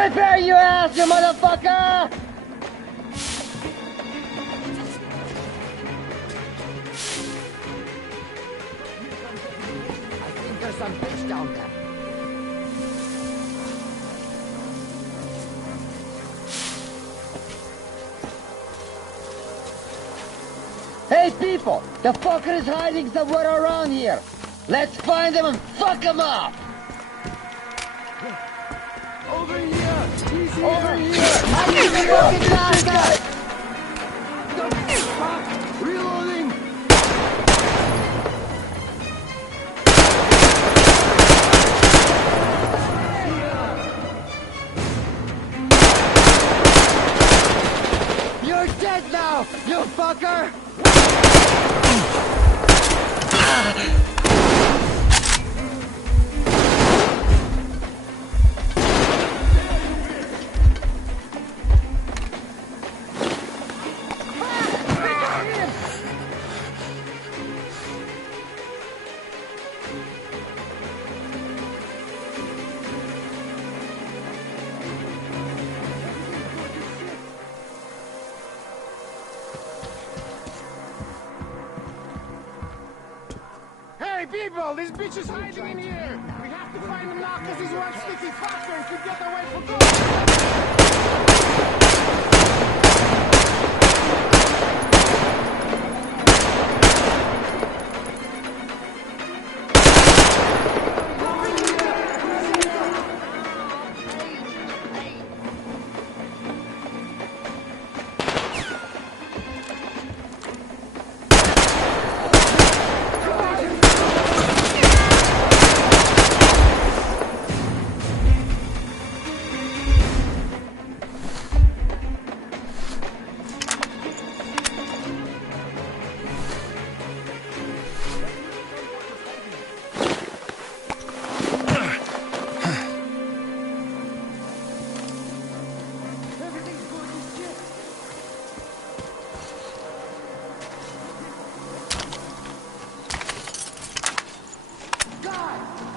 Prepare your ass, you motherfucker! I think there's some bitch down there. Hey people, the fucker is hiding somewhere around here. Let's find him and fuck him up! Over here! He's here! Over here! I need the fucking bastard! Fuck! Reloading! You're dead now, you fucker! Hey people, this bitch is hiding in here! We have to find him now because he's one sticky fucker and could get away for good!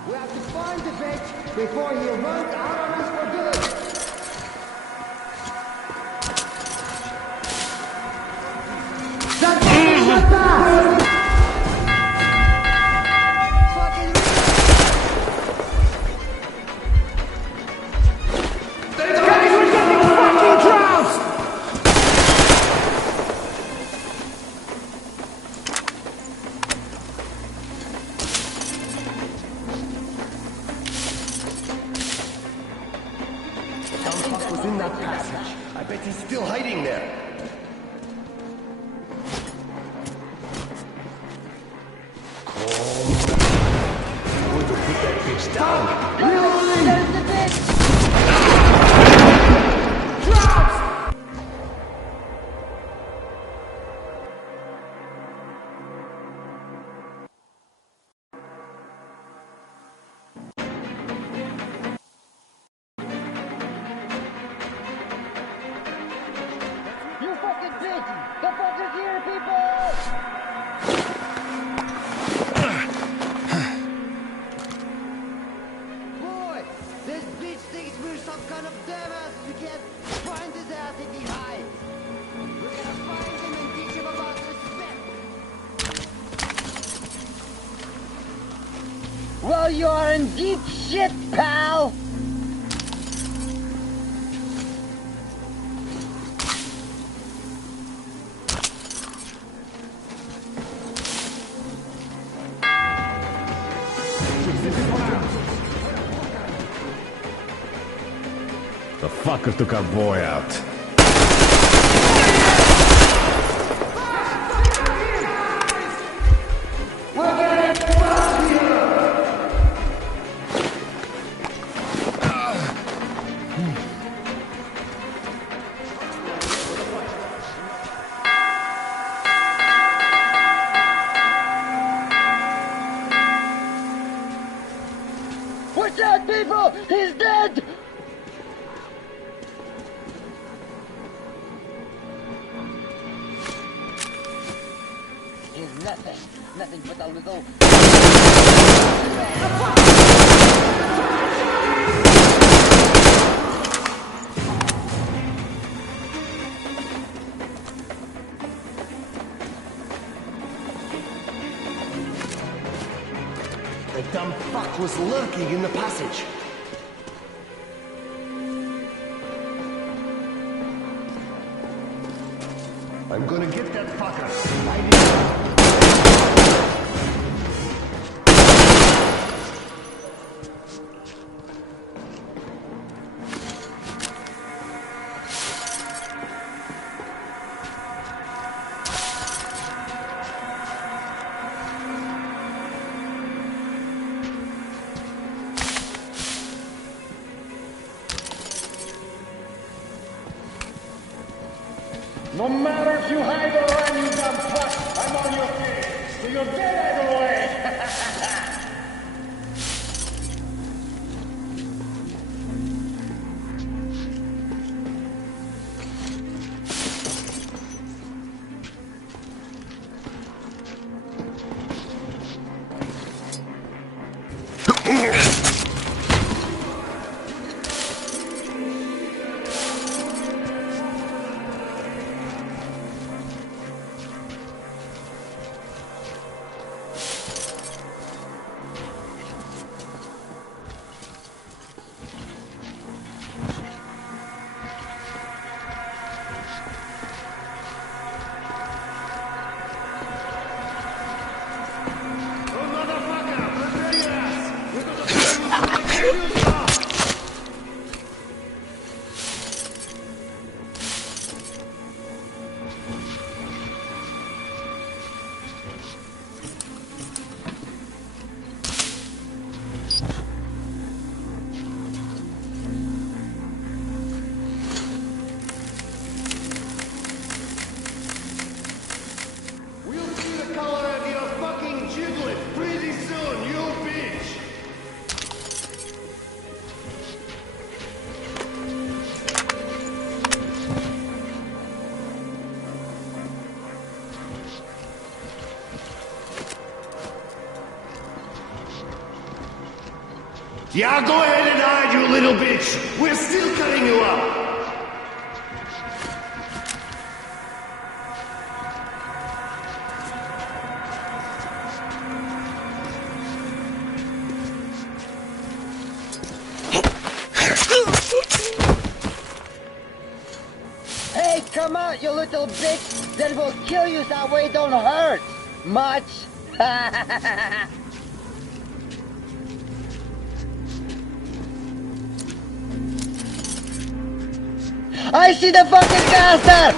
We have to find the bitch before he runs out on us for good. That's fucking Guys, we're getting fucking trounced! Was in that passage. I bet he's still hiding there. I'm going to put that bitch down. There's the bitch! You fucking bitch! The fuck is here, people! Boy, this bitch thinks we're some kind of devils. We can't find his ass if he hides. We're gonna find him and teach him about respect. Well, you are in deep shit, pal! The fucker took our boy out. We're getting fucked here! Watch out, people! He's dead! He's nothing but a little... was lurking in the passage. I'm gonna get that fucker. No matter if you hide or run, you dumb fuck, I'm on your case. So you're dead either way. Yeah, go ahead and hide, you little bitch! We're still cutting you up! Hey, come out, you little bitch! That will kill you that way don't hurt much! I see the fucking bastard!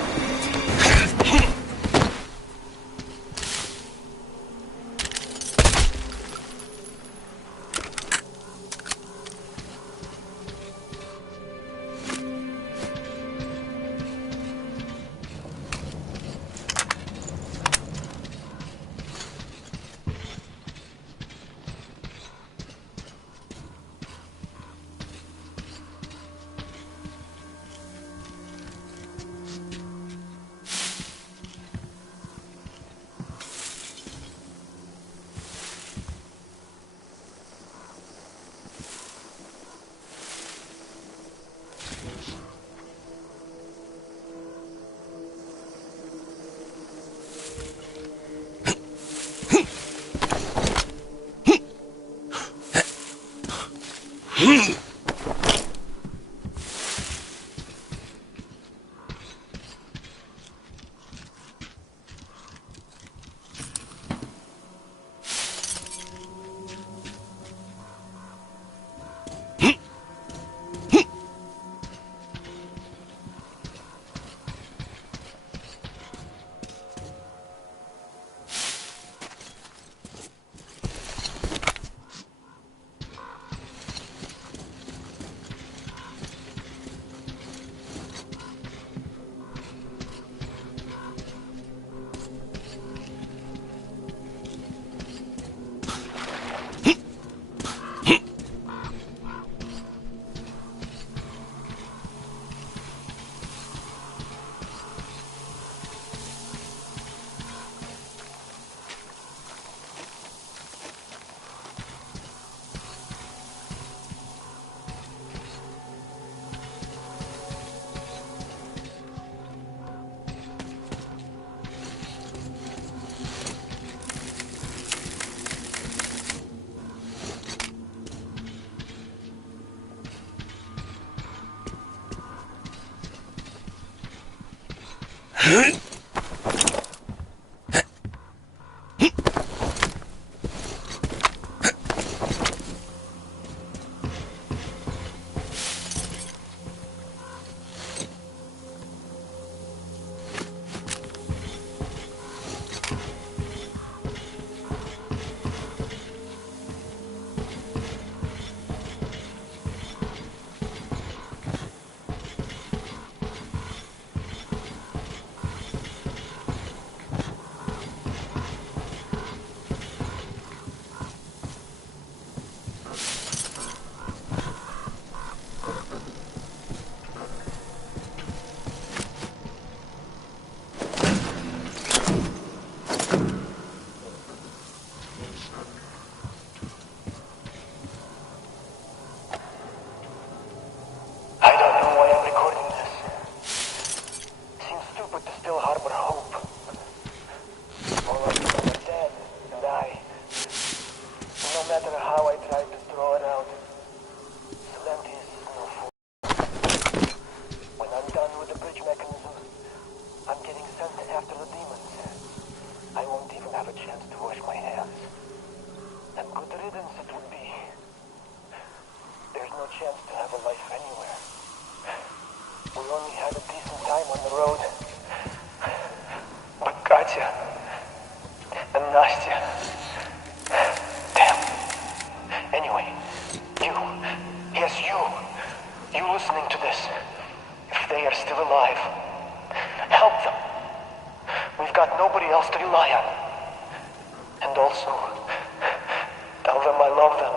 I don't know why I'm recording this. Seems stupid to still harbor hope. All of them are dead, and no matter how I tried to throw it out, Silentis is no fool. When I'm done with the bridge mechanism, I'm getting sent after the demons. I won't even have a chance to wash my hands. And good riddance it would be. There's no chance to have a life anywhere. We only had a decent time on the road. But Katya and Nastya. Damn. Anyway, you listening to this, if they are still alive, help them. We've got nobody else to rely on. And also, tell them I love them.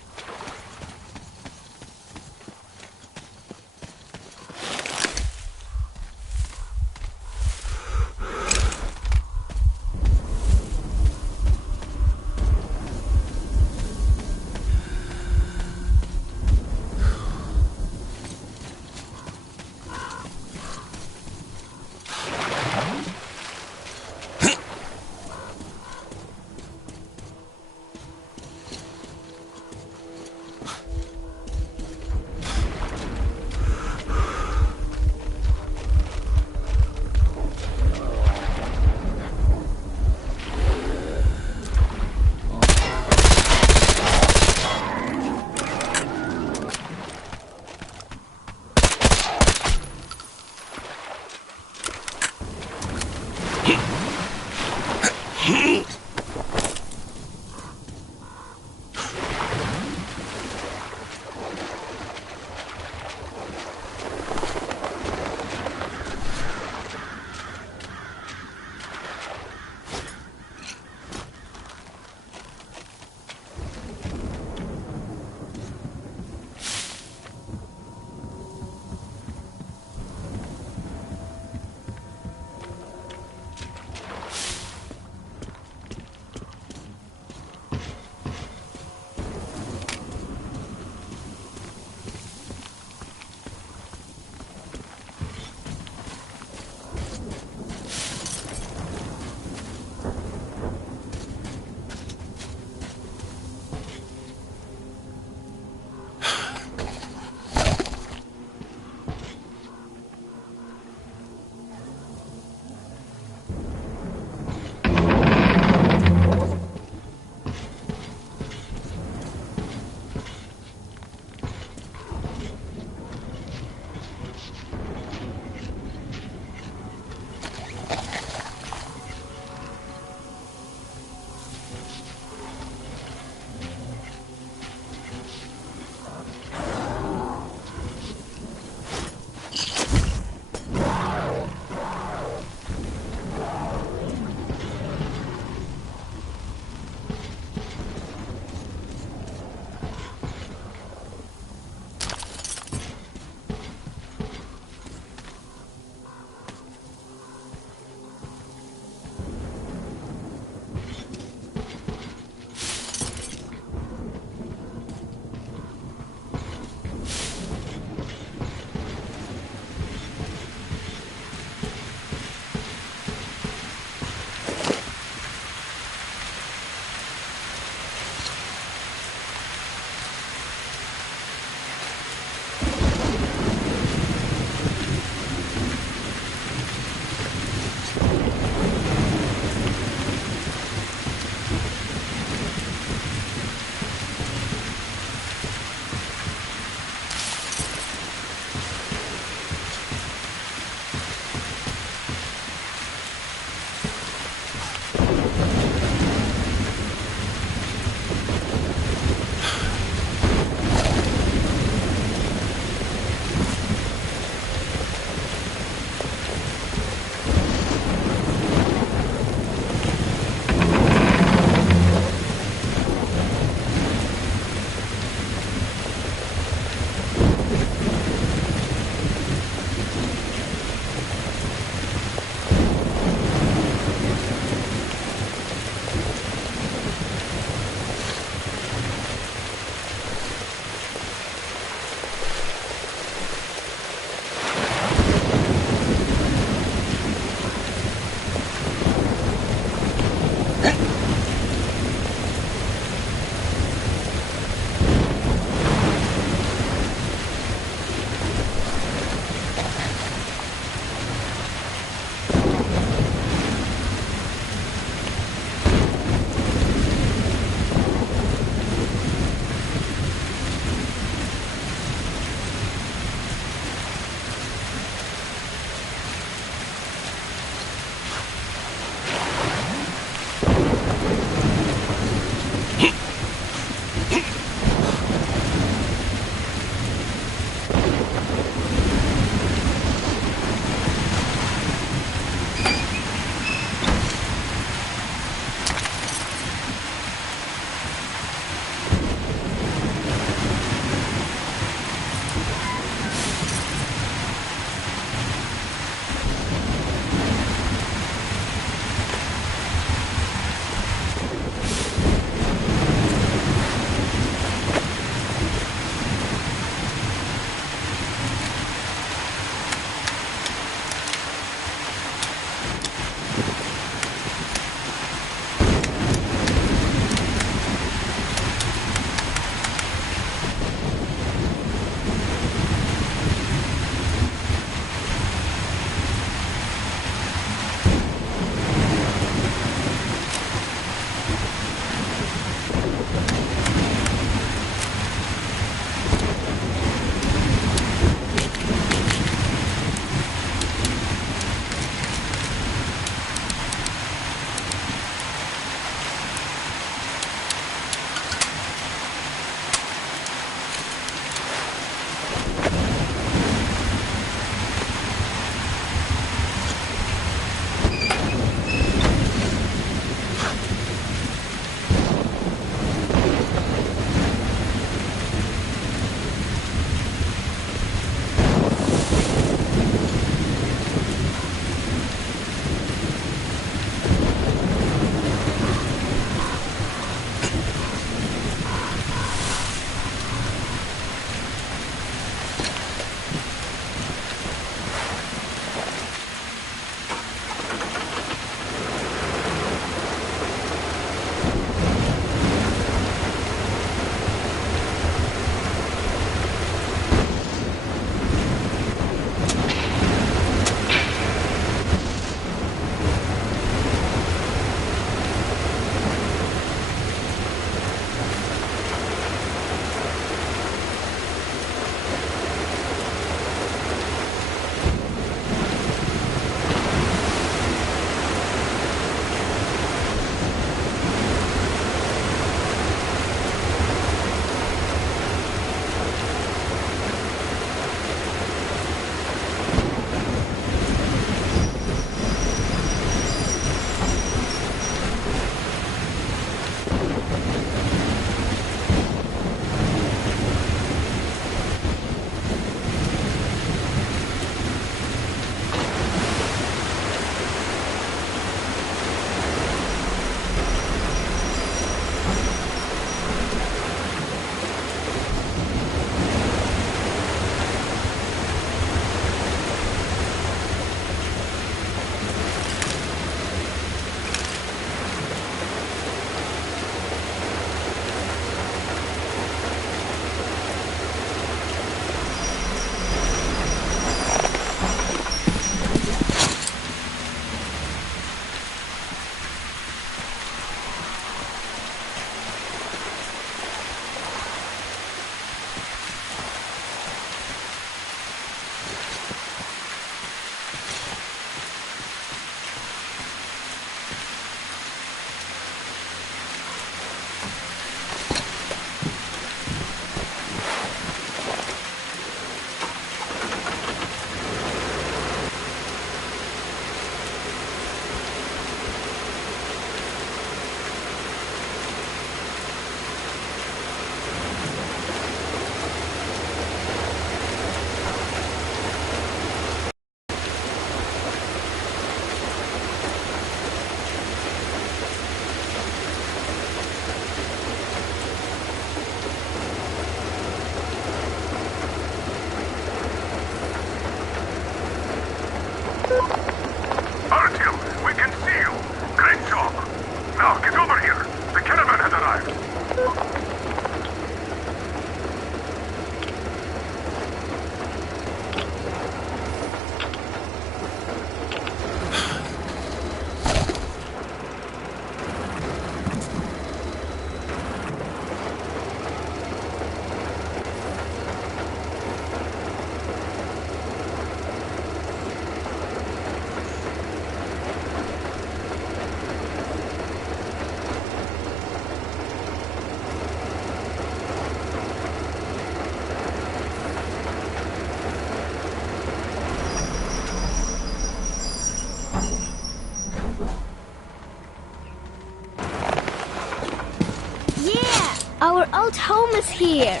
Our old home is here.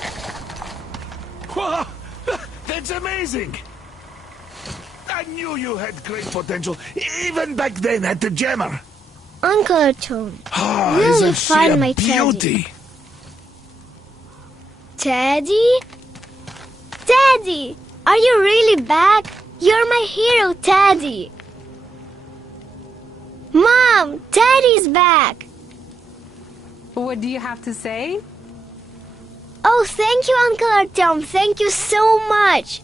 Wow, that's amazing! I knew you had great potential, even back then at the Jammer. Uncle Artyom, Ah, will you isn't she find a my Teddy? beauty? Teddy? Teddy! Are you really back? You're my hero, Teddy. Mom, Teddy's back. What do you have to say? Oh, thank you, Uncle Artyom. Thank you so much.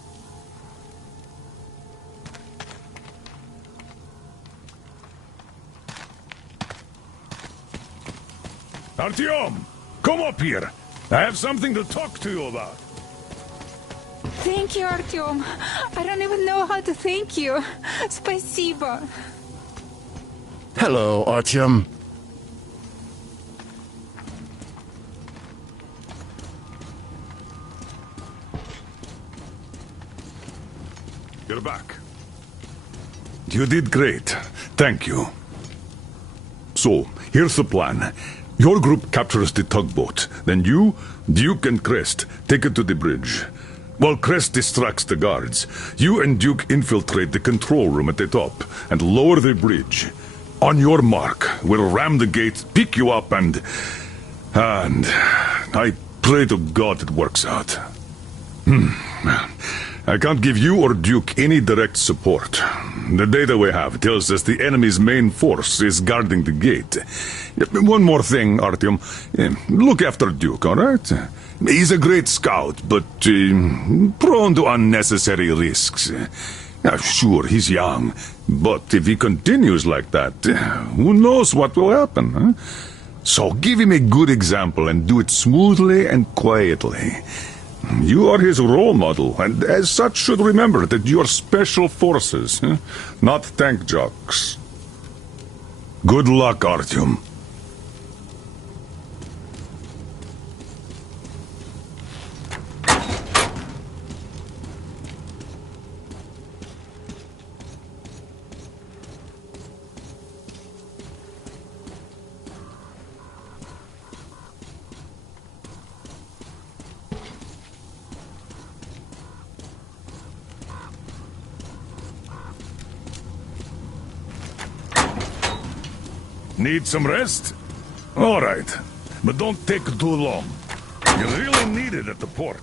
Artyom, come up here. I have something to talk to you about. Thank you, Artyom. I don't even know how to thank you. Спасибо. Hello, Artyom. You're back. You did great. Thank you. So, here's the plan. Your group captures the tugboat. Then you, Duke, and Crest take it to the bridge. While Crest distracts the guards, you and Duke infiltrate the control room at the top and lower the bridge. On your mark, we'll ram the gate, pick you up, and I pray to God it works out. I can't give you or Duke any direct support. The data we have tells us the enemy's main force is guarding the gate. One more thing, Artyom. Look after Duke, all right? He's a great scout, but prone to unnecessary risks. Sure, he's young, but if he continues like that, who knows what will happen, huh? So give him a good example and do it smoothly and quietly. You are his role model, and as such should remember that you're special forces, not tank jocks. Good luck, Artyom. Need some rest? All right. But don't take too long. You really need it at the port.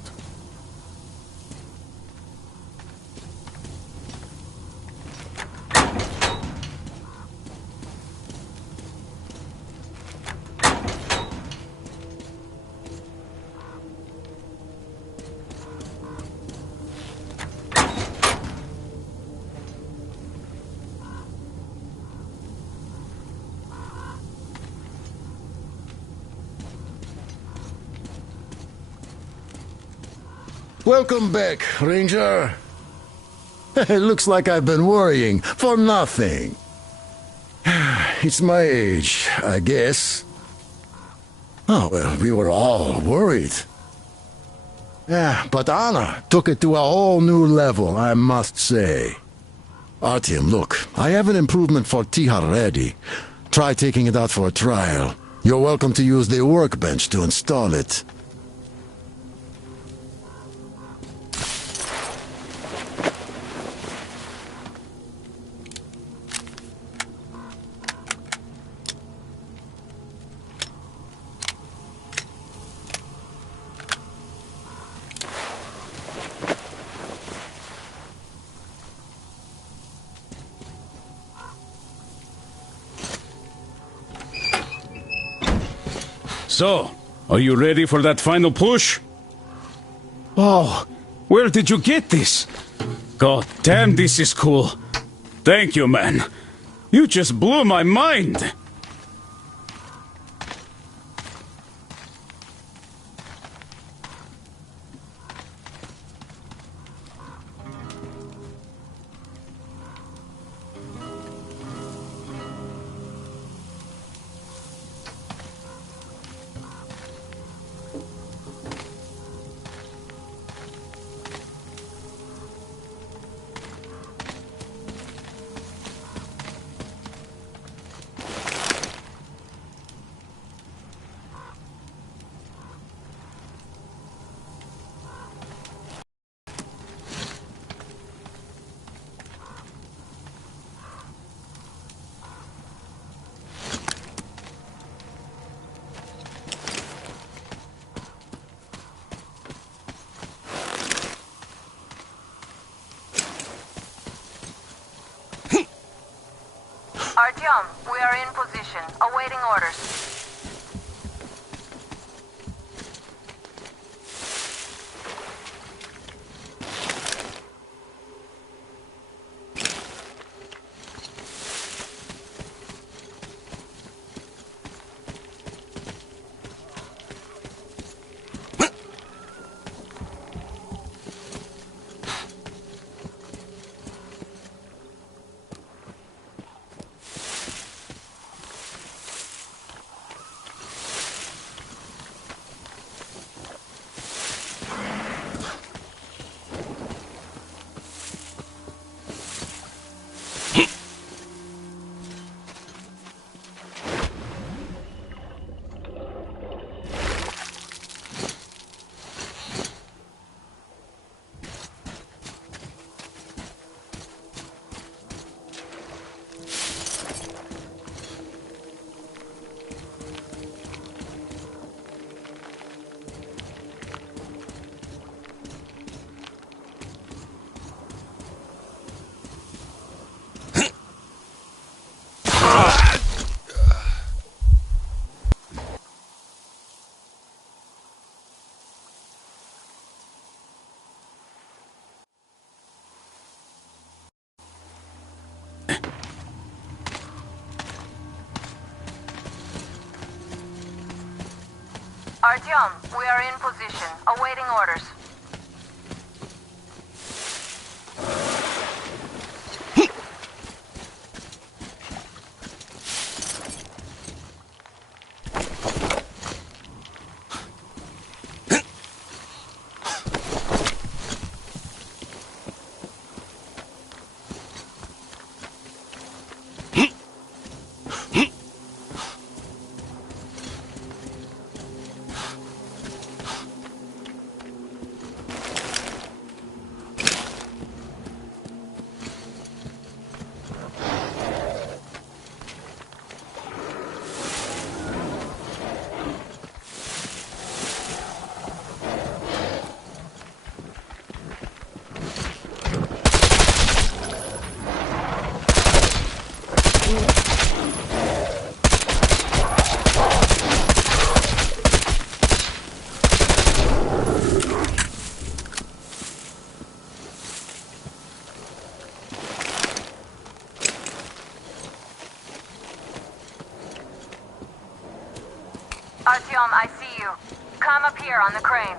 Welcome back, Ranger. It looks like I've been worrying for nothing. It's my age, I guess. Oh, well, we were all worried. Yeah, but Anna took it to a whole new level, I must say. Artyom, look, I have an improvement for Tihar ready. Try taking it out for a trial. You're welcome to use the workbench to install it. So, are you ready for that final push? Oh, where did you get this? God damn, this is cool. Thank you, man. You just blew my mind. Artyom, we are in position, awaiting orders. Artyom, we are in position, awaiting orders. Artyom, I see you. Come up here on the crane.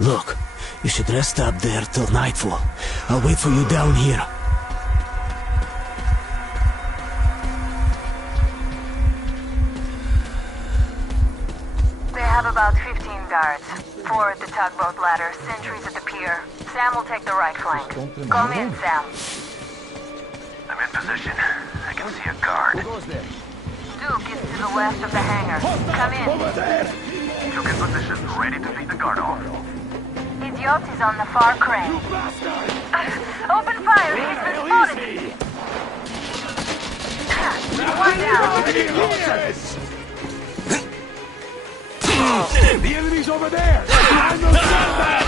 Look, you should rest up there till nightfall. I'll wait for you down here. They have about 15 guards. 4 at the tugboat ladder, sentries at the pier. Sam will take the right flank. Come in, Sam. I'm in position. I can see a guard. Duke is to the left of the hangar. Come in. Over there! Duke in position, ready to take the guard off. Idiot is on the far crane. You bastard! Open fire! He's been spotted! Easy! One down. The enemy's over there! I'm the sandbag!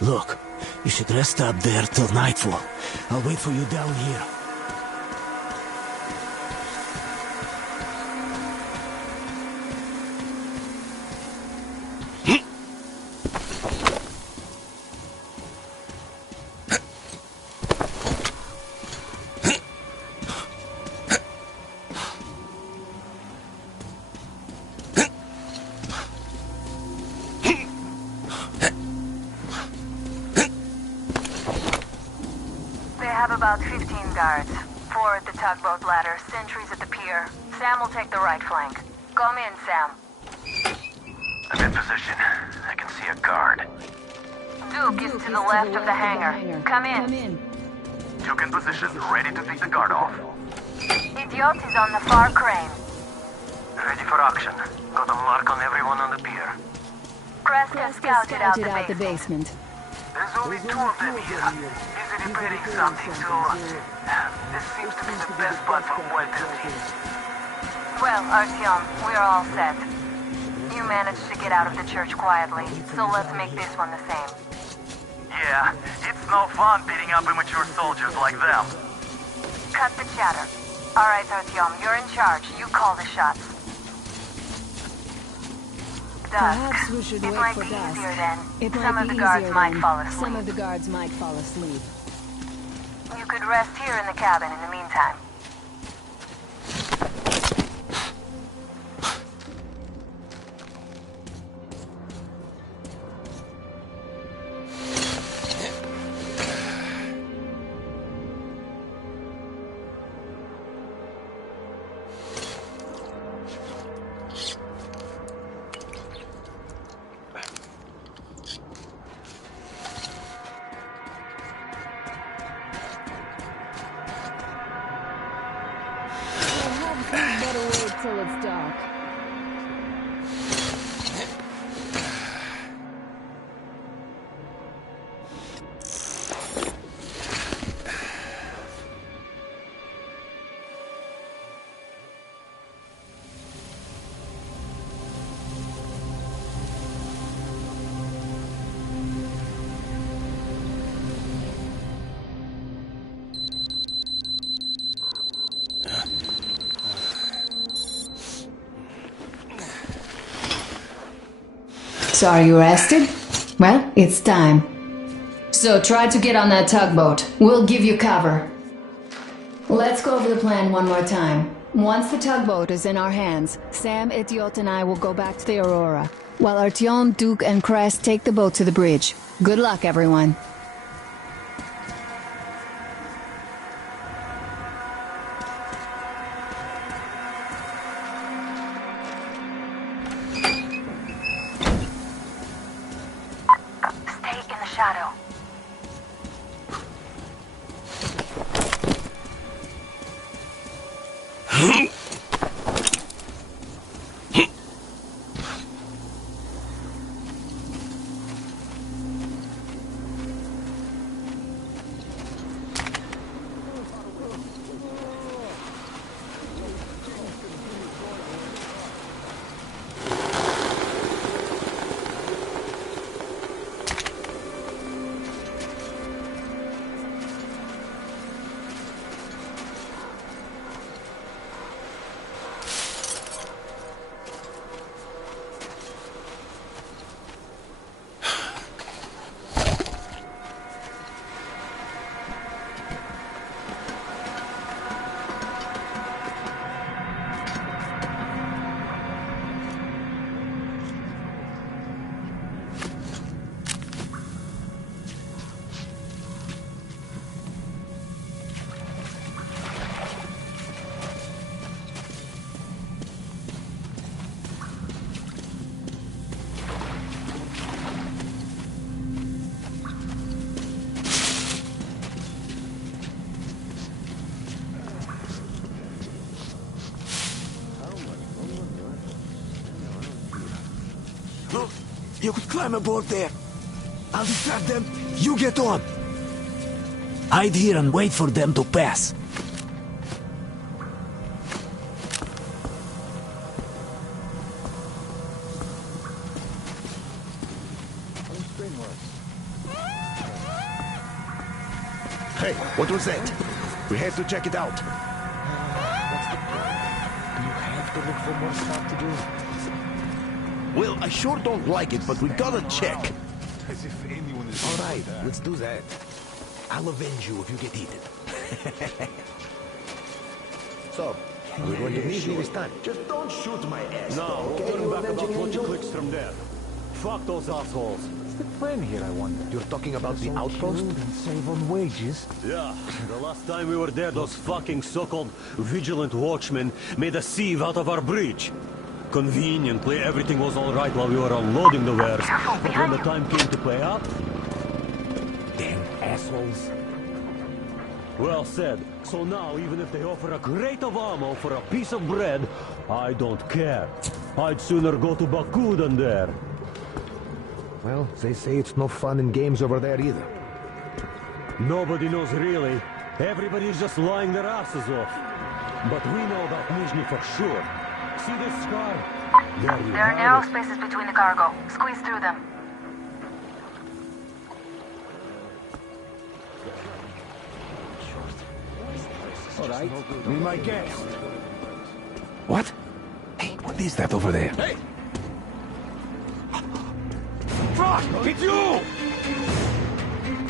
Look, you should rest up there till nightfall. I'll wait for you down here. About 15 guards. 4 at the tugboat ladder, sentries at the pier. Sam will take the right flank. Come in, Sam. I'm in position. I can see a guard. Duke is to the left of the hangar. Come in. Duke in position, ready to take the guard off. Idiot is on the far crane. Ready for action. Got a mark on everyone on the pier. Kreska scouted out the basement. There's only 2 of them here. Busy repairing something, so... This seems to be the best spot for White Building. Well, Artyom, we're all set. You managed to get out of the church quietly, so let's make this one the same. Yeah, it's no fun beating up immature soldiers like them. Cut the chatter. Alright, Artyom, you're in charge. You call the shots. Perhaps we should It wait might for be dusk. easier then. It Some might of be the guards easier might then. fall asleep. Some of the guards might fall asleep. You could rest here in the cabin in the meantime. Better wait till it's dark. So are you rested? Well, it's time. So try to get on that tugboat. We'll give you cover. Let's go over the plan one more time. Once the tugboat is in our hands, Sam, Idiot, and I will go back to the Aurora, while Artyom, Duke, and Krest take the boat to the bridge. Good luck, everyone. Stay in the shadow. You could climb aboard there. I'll distract them. You get on. Hide here and wait for them to pass. Hey, what was that? We have to check it out. What's the plan? You have to look for more stuff to do. Well, I sure don't like it, but we gotta check. As if anyone is... All right, let's do that. I'll avenge you if you get heated. So, we're going to need me this time. Just don't shoot my ass. No, we'll turn back about 20 clicks from there. Fuck those assholes. What's the plan here, I wonder? You're talking about the outpost? And save on wages. Yeah, the last time we were there, those fucking so-called vigilant watchmen made a sieve out of our bridge. Conveniently, everything was all right while we were unloading the wares, but when the time came to pay up... Damn assholes. Well said. So now, even if they offer a crate of ammo for a piece of bread, I don't care. I'd sooner go to Baku than there. Well, they say it's no fun in games over there either. Nobody knows really. Everybody's just lying their asses off. But we know about Nizhny for sure. See this scar? There are narrow spaces between the cargo. Squeeze through them. All right, be my guest. What? Hey, what is that over there? Hey! Fuck! It's you!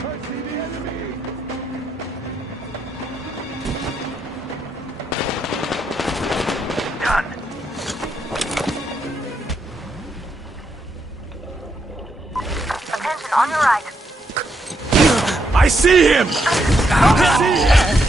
I see the enemy! Done. Attention, on your right. I see him! I see him!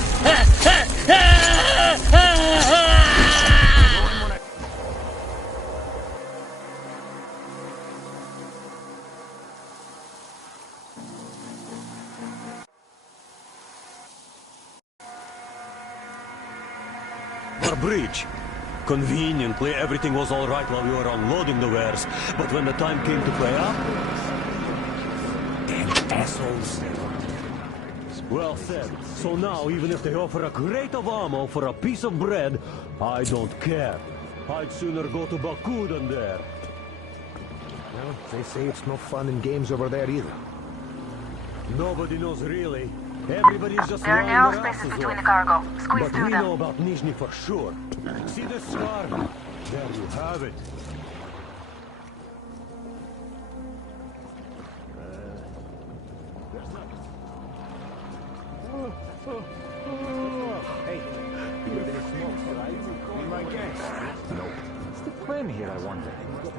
Our bridge. Conveniently, everything was all right while we were unloading the wares, but when the time came to pay up... Damn assholes. Well said. So now, even if they offer a crate of ammo for a piece of bread, I don't care. I'd sooner go to Baku than there. Well, they say it's no fun in games over there either. Nobody knows really. Everybody's just There are lying narrow their spaces asses between off. the cargo. Squeeze But through we them. know about Nizhny for sure. See this scar? There you have it. Hey, you got any smokes, right? Be my guest. Nope. What's the plan here, I wonder?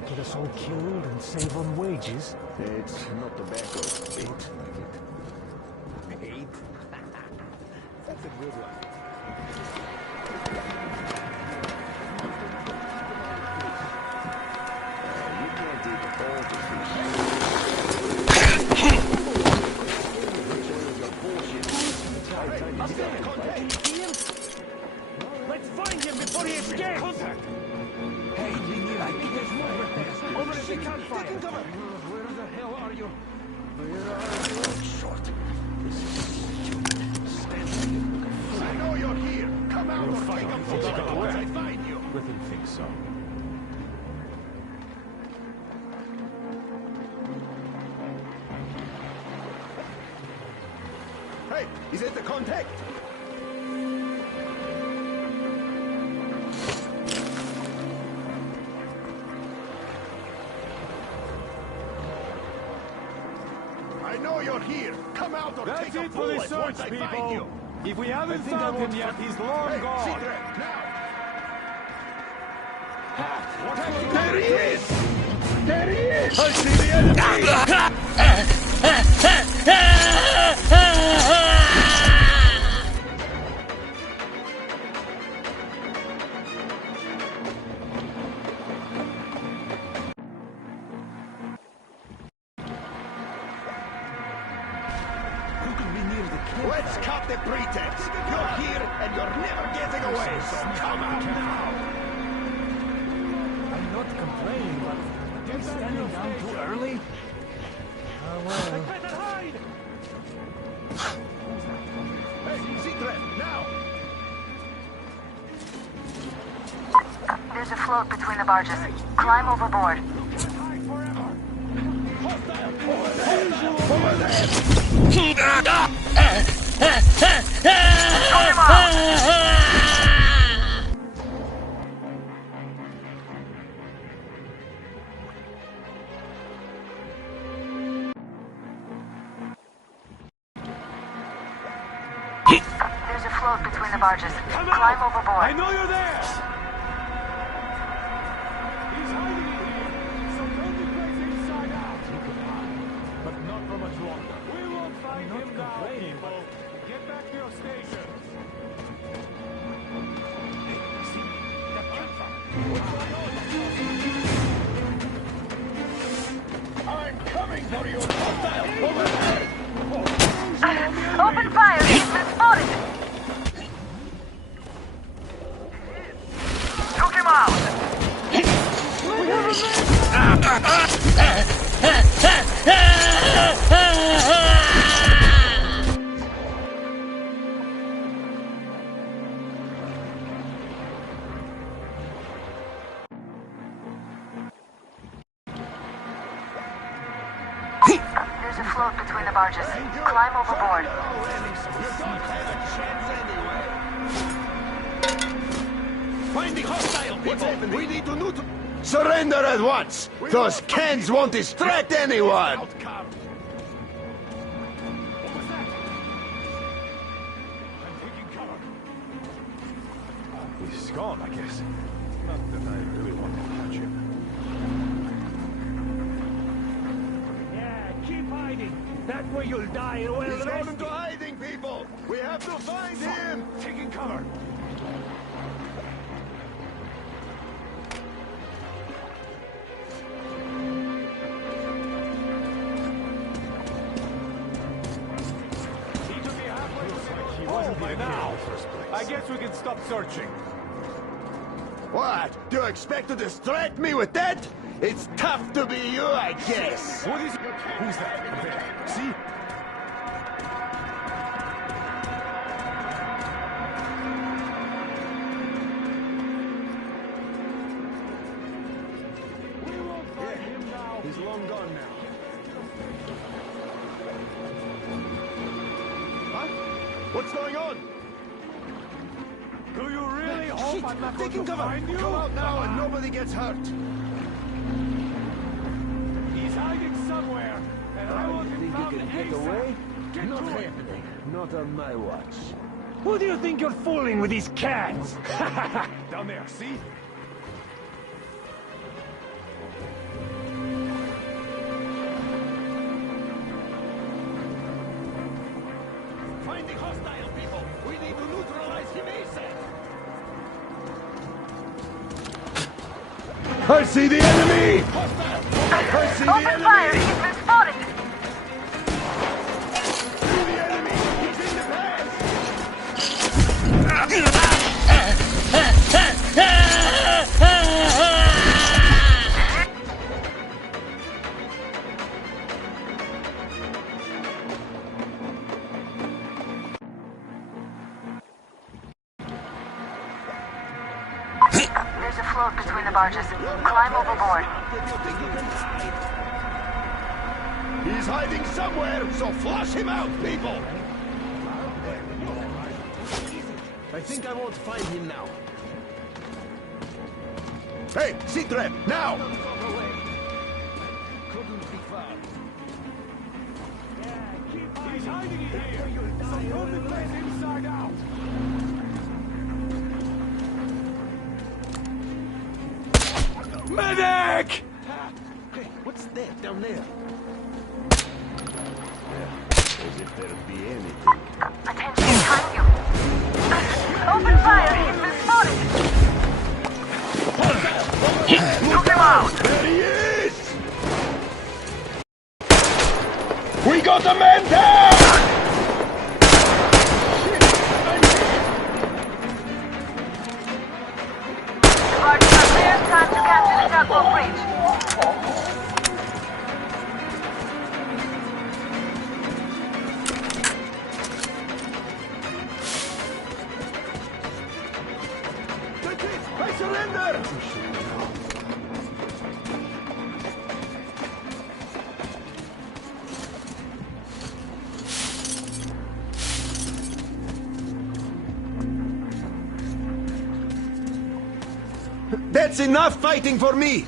Get us all killed and save on wages? It's not tobacco. Bait. Bait? That's a good one. You can't eat all the fish. Let's find him before he escapes! Contact! Hey, there's more. Over at the campfire! Where the hell are you? Short. I know you're here. Come out or take a bullet once I find you. Wouldn't think so. Hey, is it the contact? I know you're here. Come out or take a bullet once I find you. If we haven't found him yet, he's long Hey, gone. secret, now! There he is! There he is! I see the enemy! Let's cut the pretense. You're here and you're never getting away, so come out now! I'm not complaining, but Standing down too early? There's a float between the barges. Climb overboard. There's a float between the barges. Climb overboard. I know you're there! He's hiding in here, so build the place inside out. You can hide, but not for much longer. We won't find him now, people. Get back to your stations. Hey, see? That campfire. What's going on? I'm coming for you! Hostile! Over there! Open fire! He's been spotted! Took him out! There's a float between the barges. Climb overboard. Finding hostile people! We need to surrender at once! Those cans won't distract anyone! He's gone, I guess. Not that I really want to catch him. Yeah, keep hiding! That way you'll die well. He's gone into hiding, people! We have to find him! Taking cover! By now! I guess we can stop searching. What? Do you expect to distract me with that? It's tough to be you, I guess! What is it? Who's that? There. See? He's long gone now. What? What's going on? Do you really hope I'm not going to find you? Come out now and nobody gets hurt. He's hiding somewhere, and I want him found ASAP. Get Not to it. happening. Not on my watch. Who do you think you're fooling with these cans? Down there, see? Finding hostile people. We need to neutralize him ASAP. I see the enemy! Hostile! I see the Open enemy! fire! He's been spotted! See the enemy! He's in the pass! There's a float between the barges. Climb overboard. He's hiding somewhere, so flush him out, people! I think I won't find him now. Hey, C-Trap, now! Couldn't be far. He's hiding in here, so build the place inside out. Medic! Hey, what's that down there? As if there'd be anything. Attention behind you. Open fire! He's been spotted! Took him out! There he is! We got the man down! The barges are clear. Time to capture the tugboat bridge. That's enough fighting for me!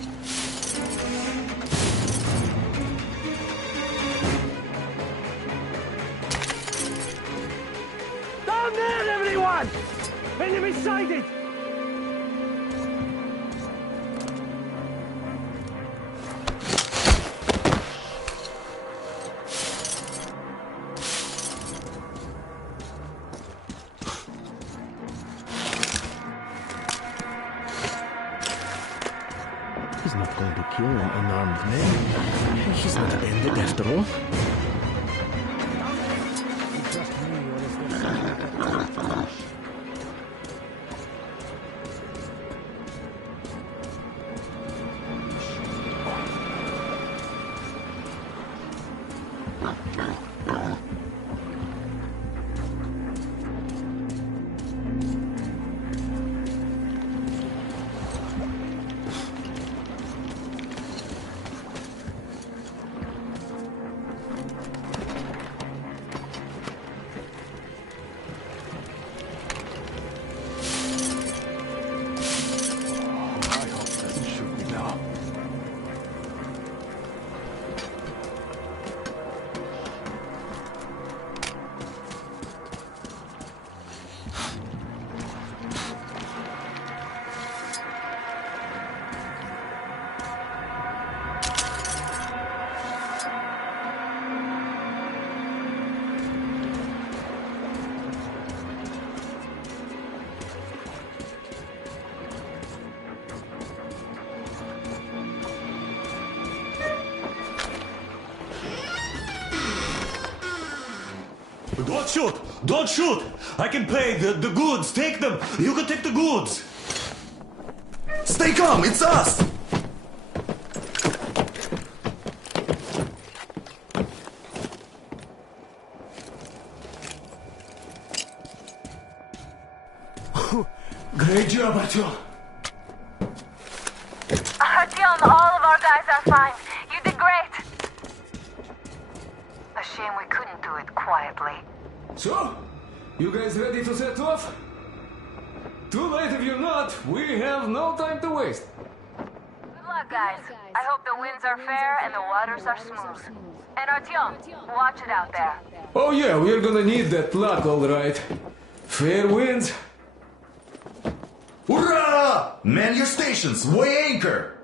Down there, everyone! Enemy sighted! He's not going to kill an unarmed man. He's not a bandit after all. Don't shoot! Don't shoot! I can pay the goods. Take them. You can take the goods. Stay calm, it's us! Great job, Artyom. Artyom, all of our guys are fine. You did great. A shame we couldn't do it quietly. So, you guys ready to set off? Too late if you're not. We have no time to waste. Good luck, guys. I hope the winds are fair and the waters are smooth. And Artyom, watch it out there. Oh yeah, we're gonna need that luck, all right. Fair winds. Hurrah! Man your stations, weigh anchor!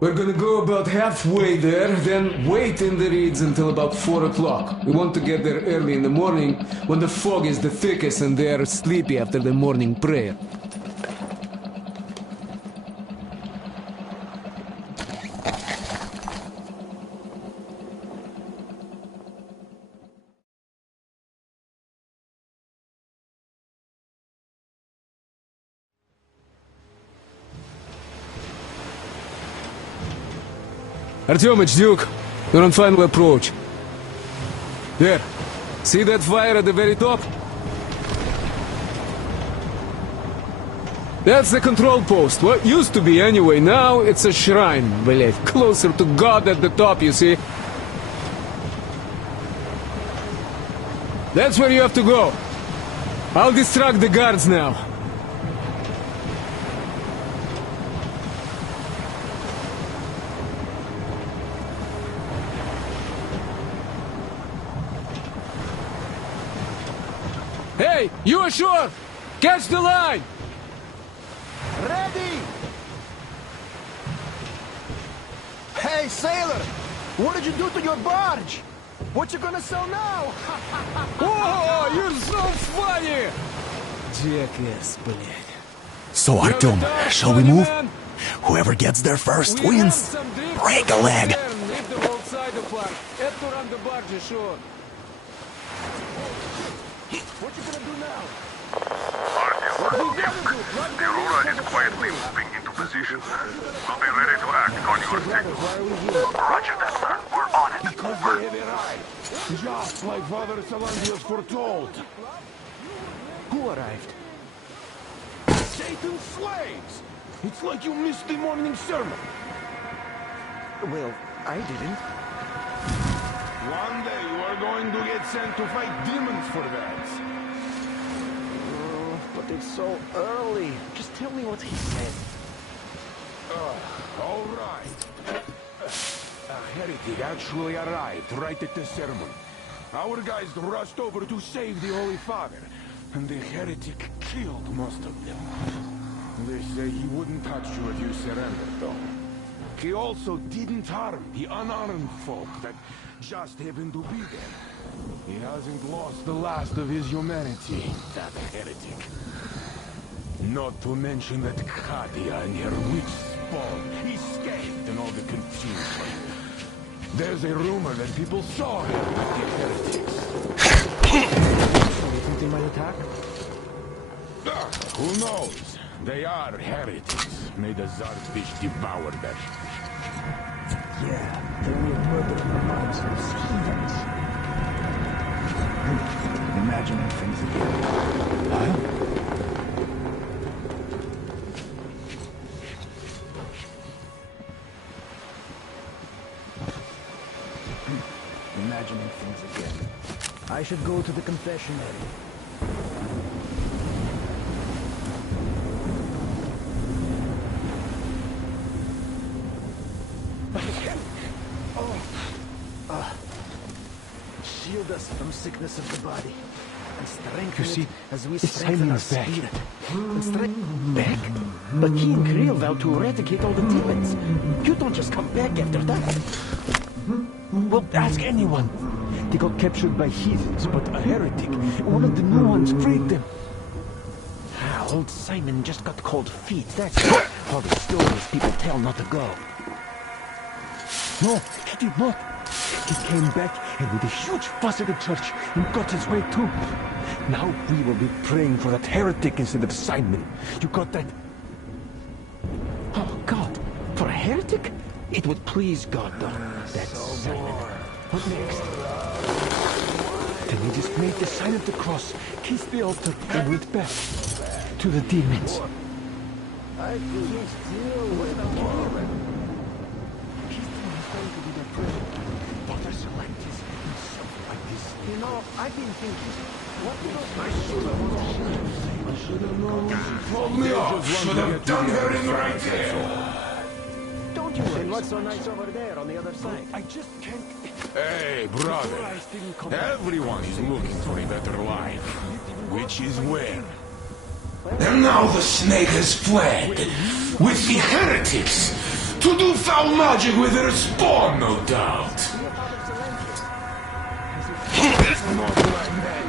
We're gonna go about halfway there, then wait in the reeds until about 4 o'clock. We want to get there early in the morning, when the fog is the thickest and they're sleepy after the morning prayer. Artyom, it's Duke. You're on final approach. There. See that fire at the very top? That's the control post. What used to be anyway. Now it's a shrine, believe. Closer to God at the top, you see. That's where you have to go. I'll distract the guards now. Hey, you ashore! Catch the line! Ready! Hey, sailor! What did you do to your barge? What you gonna sell now? Oh, you're so funny! Jackass, блядь. So, Artyom, shall we move? Whoever gets there first wins. Break a leg! Leave the whole side apart. Have to run the barge ashore. What you gonna do now? The Aurora is quietly moving into position. We'll be ready to act on your signal. Roger that, sir. We're on it. Because they have arrived. Just like Father Salandios foretold. Who arrived? Satan's slaves! It's like you missed the morning sermon. Well, I didn't. One day you are going to get sent to fight demons for that. But it's so early. Just tell me what he said. All right. A heretic actually arrived right at the ceremony. Our guys rushed over to save the Holy Father, and the heretic killed most of them. They say he wouldn't touch you if you surrendered, though. He also didn't harm the unarmed folk that just happened to be there. He hasn't lost the last of his humanity, that heretic. Not to mention that Katia and her witch spawn escaped in all the confusion. There's a rumor that people saw her with the heretics. You think they might attack? Who knows? They are heretics. May the Tsarevich devour them. Yeah, they will murder the minds of the heathens. Imagining things again. Huh? Imagining things again. I should go to the confessionary. Shield us from sickness of the body, and strengthen it as we strengthen our spirit. And strengthen back? But he and Kriel vowed to eradicate all the demons. You don't just come back after that. Well, ask anyone. They got captured by heathens, but a heretic, one of the new ones, freed them. Old Simon just got cold feet, that's all the stories people tell not to go. No, he did not. He came back and with a huge fuss at the church and got his way too. Now we will be praying for that heretic instead of Simon. You got that? Oh, God. For a heretic? It would please God, though. That's Simon. What next? Then he just made the sign of the cross, kissed the altar, and went back to the demons. I could still with a woman. He's trying to be their friend. Dr. Selectus and something like this. You know, I've been thinking, what do those... I should have known. Told me off. Should have done her in right there. Don't you worry. And what's so nice over there on the other side? I just can't... Hey, brother. Everyone is looking for a better life. Which is where? And now the snake has fled with the heretics to do foul magic with her spawn, no doubt. It's not like that.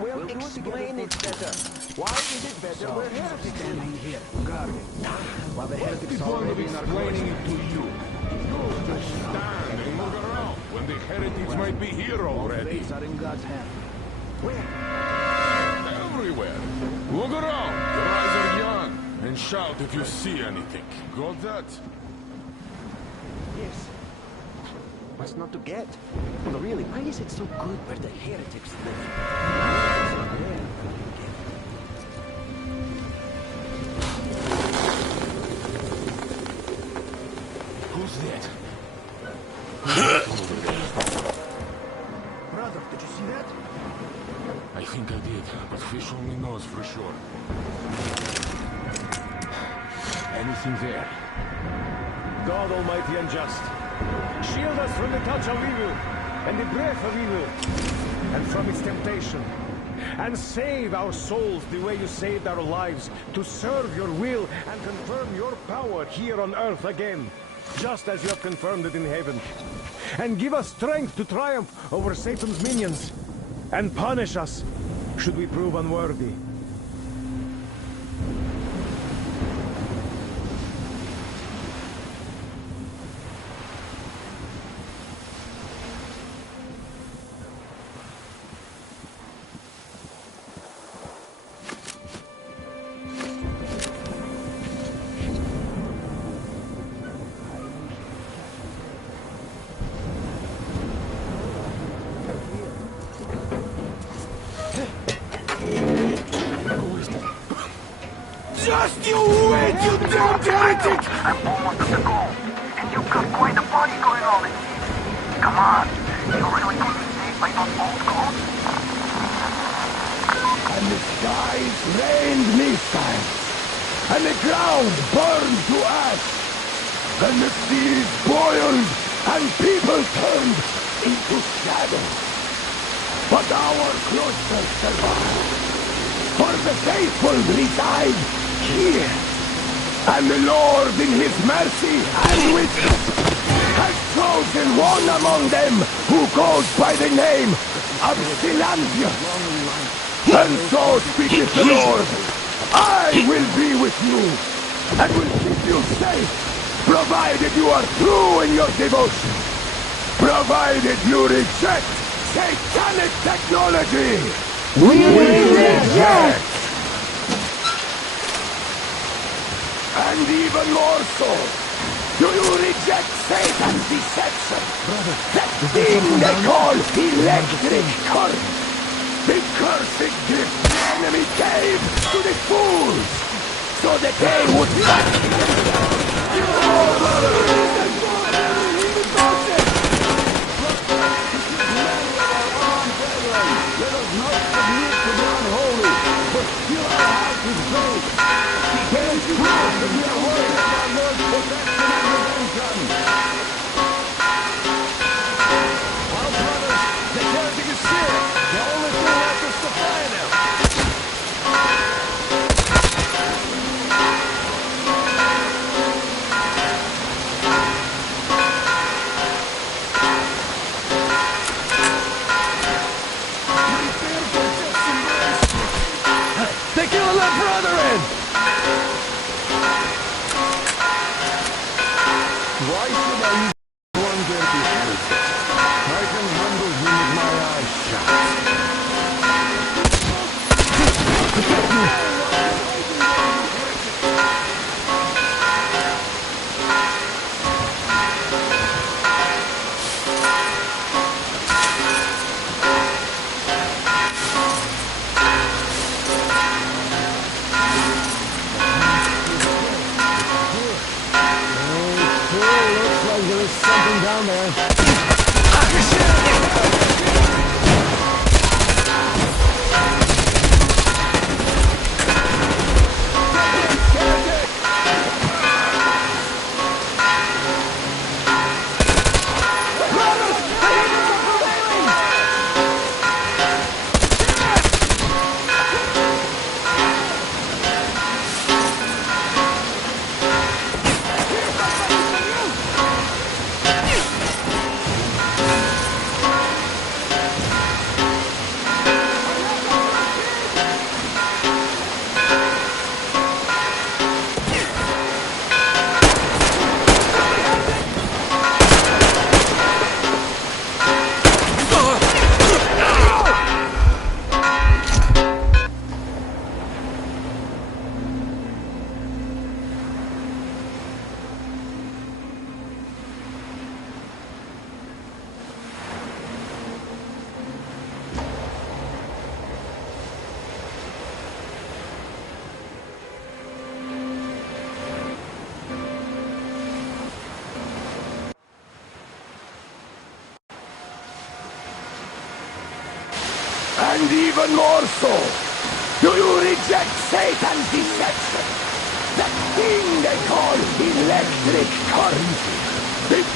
Well, explain it better. Why is it better we're heretics standing here, guarding, while the heretics are already in our explaining it to you. You just stand and look around when the heretics might be here already. All are in God's hand. Where? Everywhere. Look around. Your eyes are young. And shout if you see anything. Got that? Yes. What's not to get? Well, really, why is it so good where the heretics live? Who's that? Brother, did you see that? I think I did, but Fish only knows for sure. Anything there? God Almighty and just, shield us from the touch of evil, and the breath of evil, and from its temptation. And save our souls the way you saved our lives, to serve your will and confirm your power here on earth again, just as you have confirmed it in heaven. And give us strength to triumph over Satan's minions, and punish us should we prove unworthy. Just you wait, you damn heretic! I'm almost at the goal, and you've got quite a party going on in here. Come on, you're really going to be saved by those old goals? and the skies rained missiles, and the ground burned to ash, and the seas boiled, and people turned into shadow. But our cloister survived, for the faithful reside here, and the Lord in his mercy and wisdom has chosen one among them who goes by the name of Silantius. And so speaketh the Lord, I will be with you, and will keep you safe, provided you are true in your devotion, provided you reject satanic technology. We reject! And even more so, do you reject Satan's deception? That thing they call electric current. The cursed gift the enemy gave to the fools, so that they would not And even more so, do you reject Satan's deception? That thing they call electric current. The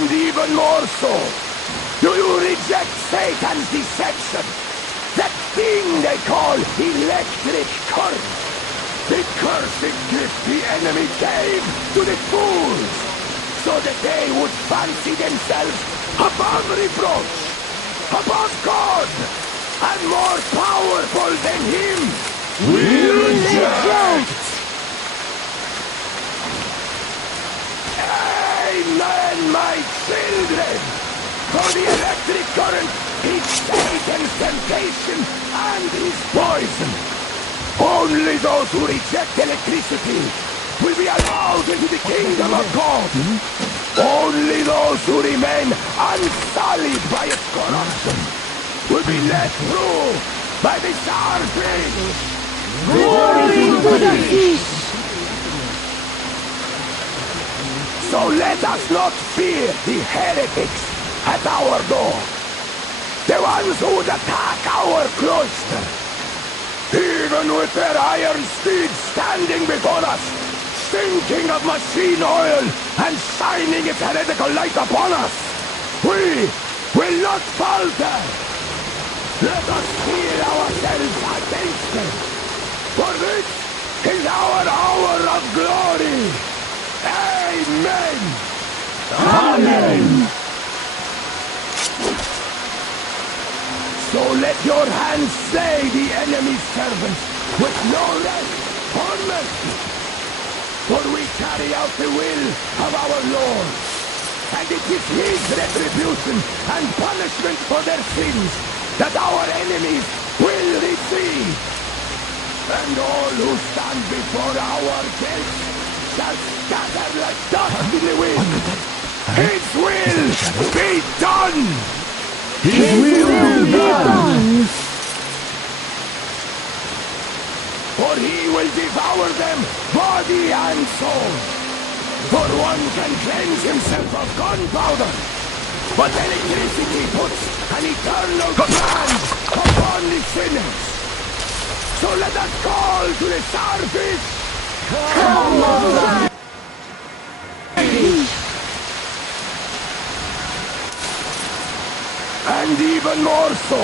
And even more so, do you reject Satan's deception? That thing they call electric current. The cursed gift the enemy gave to the fools, so that they would fancy themselves above reproach, above God, and more powerful than Him. We reject! Amen, my children! For the electric current is Satan's temptation and his poison. Only those who reject electricity will be allowed into the kingdom of God. Only those who remain unsullied by its corruption will be let through by the Starfish. Glory to the fish! So let us not fear the heretics at our door, the ones who would attack our cloister. Even with their iron steeds standing before us, stinking of machine oil and shining its heretical light upon us, we will not falter. Let us steel ourselves against them, for this is our hour of glory. Amen. Amen. So let your hands slay the enemy's servants with no rest or mercy. For we carry out the will of our Lord, and it is His retribution and punishment for their sins that our enemies will receive. And all who stand before our gates shall scatter like dust in the wind. His will be done! His will be done! For He will devour them, body and soul. For one can cleanse himself of gunpowder, but electricity puts an eternal ban upon the sinners. So let us call to the Starfish. Come on! And even more so,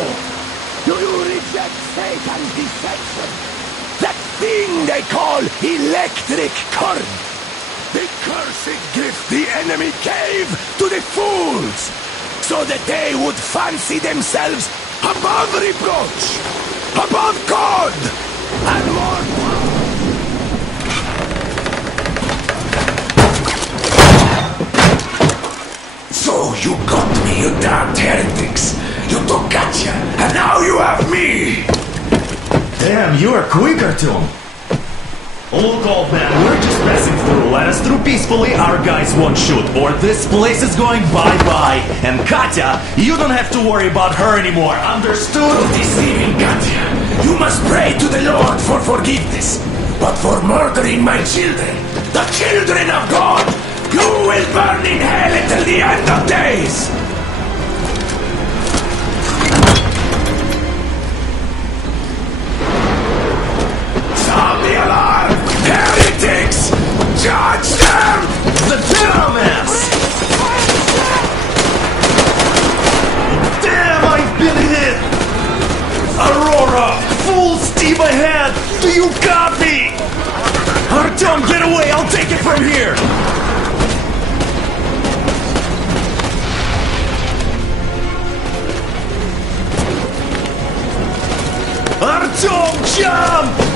do you reject Satan's deception? That thing they call electric current. The cursed gift the enemy gave to the fools, so that they would fancy themselves above reproach, above God, and more So you got me, you damned heretics! You took Katya, and now you have me! Damn, you are quick, Artyom! Look, old man, we're just passing through. Let us through peacefully, our guys won't shoot, or this place is going bye-bye. And Katya, you don't have to worry about her anymore, understood? Deceiving Katya, you must pray to the Lord for forgiveness. But for murdering my children, the children of God, you will burn in hell until the end of days! Sound the alarm! Heretics! Judge them! The Pyromass! Damn, I've been hit! Aurora! Full steam ahead! Do you copy? Artyom, get away! I'll take it from here! Artyom, jump!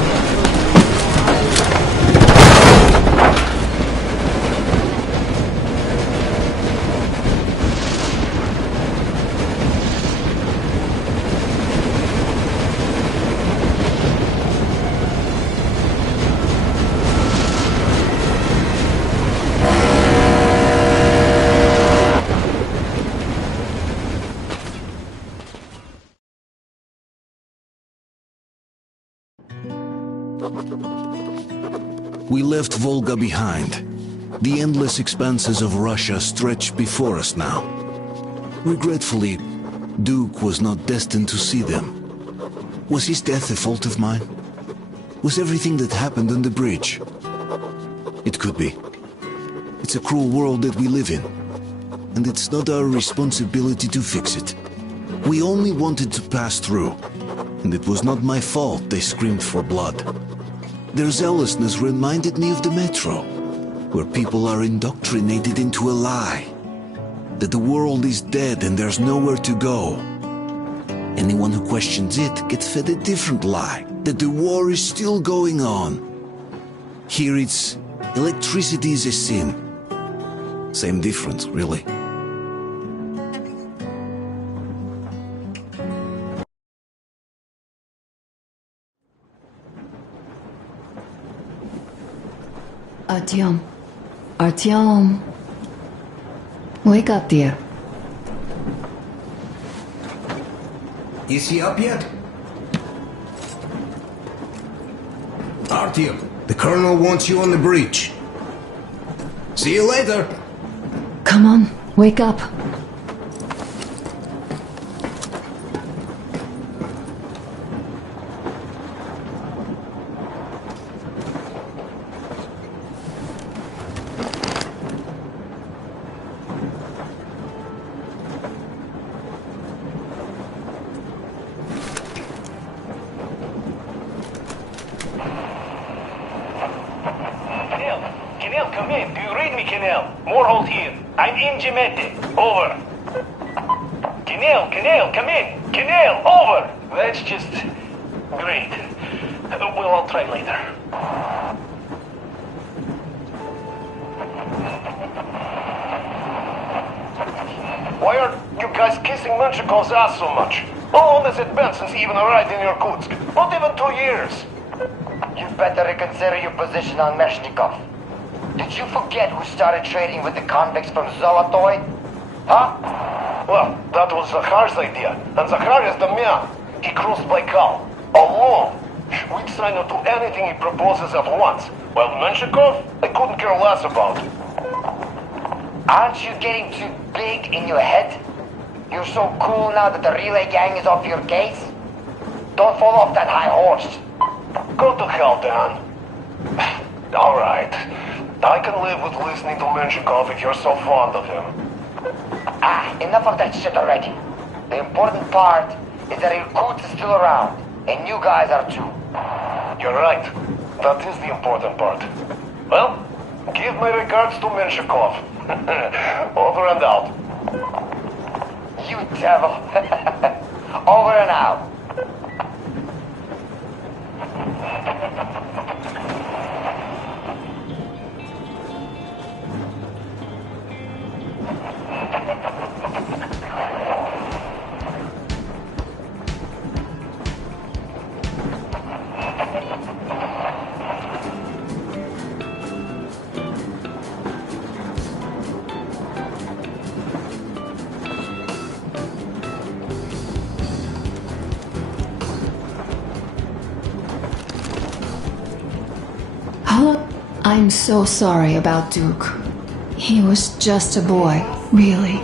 We left Volga behind. The endless expanses of Russia stretched before us now. Regretfully, Duke was not destined to see them. Was his death a fault of mine? Was everything that happened on the bridge? It could be. It's a cruel world that we live in. and it's not our responsibility to fix it. We only wanted to pass through, and it was not my fault they screamed for blood. Their zealousness reminded me of the Metro, where people are indoctrinated into a lie. That the world is dead and there's nowhere to go. Anyone who questions it gets fed a different lie, that the war is still going on. Here it's electricity is a sin. Same difference, really. Artyom. Artyom. Wake up, dear. Is he up yet? Artyom, the Colonel wants you on the breach. See you later. Come on, wake up. Kenel, come in. Do you read me, Kenel? Morehold here. I'm in Gemete. Over. Kenel, come in. Kenel, over. That's just... great. Well, I'll try later. Why are you guys kissing Menshikov's ass so much? How long has it been since he even arrived in Irkutsk? Not even 2 years. You better reconsider your position on Meshnikov. Did you forget who started trading with the convicts from Zolotoy? Huh? Well, that was Zakhar's idea, and Zakhar is the man. He crossed Baikal, alone. We'd sign up to anything he proposes at once. While Menshikov, I couldn't care less about. Aren't you getting too big in your head? You're so cool now that the relay gang is off your case? Don't fall off that high horse. Go to hell, Dan. Alright. I can live with listening to Menshikov if you're so fond of him. Enough of that shit already. The important part is that Irkutsk is still around, and you guys are too. You're right. That is the important part. Well, give my regards to Menshikov. Over and out. You devil. Over and out. I'm so sorry about Duke. He was just a boy, really.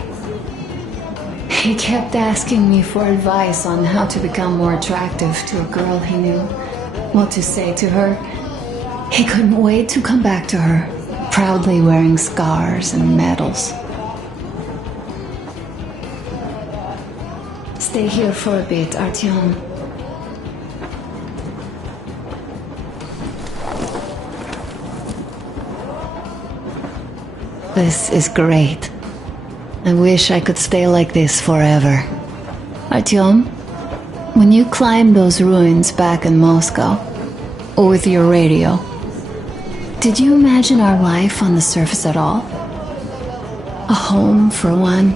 He kept asking me for advice on how to become more attractive to a girl he knew, what to say to her. He couldn't wait to come back to her, proudly wearing scars and medals. Stay here for a bit, Artyom. This is great. I wish I could stay like this forever. Artyom, when you climbed those ruins back in Moscow, with your radio, did you imagine our life on the surface at all? A home, for one.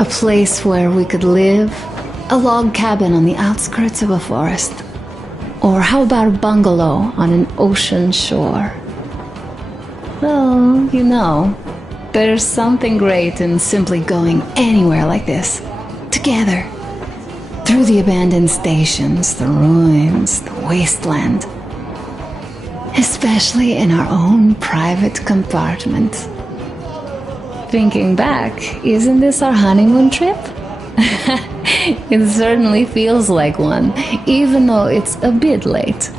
A place where we could live. A log cabin on the outskirts of a forest. Or how about a bungalow on an ocean shore? Well, you know, there's something great in simply going anywhere like this, together, through the abandoned stations, the ruins, the wasteland, especially in our own private compartment. Thinking back, isn't this our honeymoon trip? It certainly feels like one, even though it's a bit late.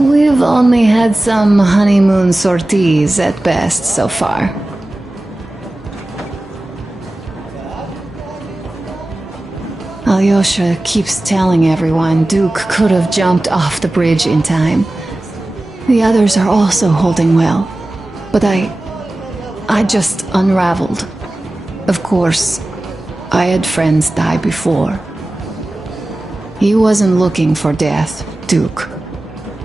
We've only had some honeymoon sorties at best so far. Alyosha keeps telling everyone Duke could have jumped off the bridge in time. The others are also holding well. But I just unraveled. Of course, I had friends die before. He wasn't looking for death, Duke.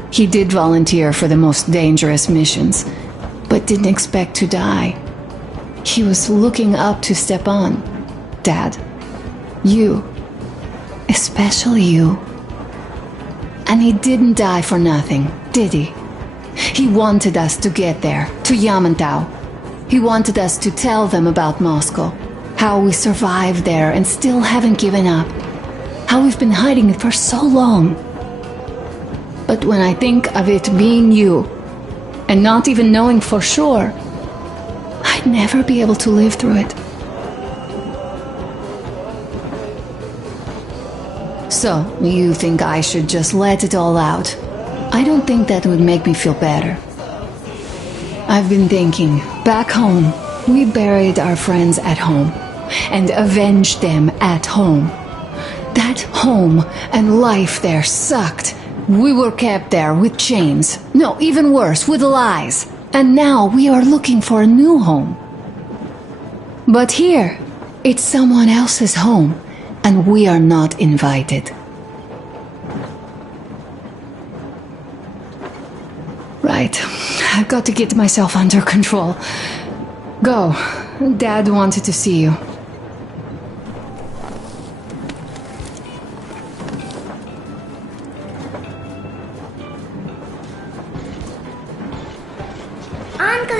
He did volunteer for the most dangerous missions, but didn't expect to die. He was looking up to Stepan. Dad. You. Especially you. And he didn't die for nothing, did he? He wanted us to get there, to Yamantau. He wanted us to tell them about Moscow, how we survived there and still haven't given up, how we've been hiding it for so long. But when I think of it being you, and not even knowing for sure, I'd never be able to live through it. So, you think I should just let it all out? I don't think that would make me feel better. I've been thinking, back home, we buried our friends at home, and avenged them at home. That home and life there sucked. We were kept there with chains. No, even worse, with lies. And now we are looking for a new home. But here, it's someone else's home, and we are not invited. Right. I've got to get myself under control. Go. Dad wanted to see you. Uncle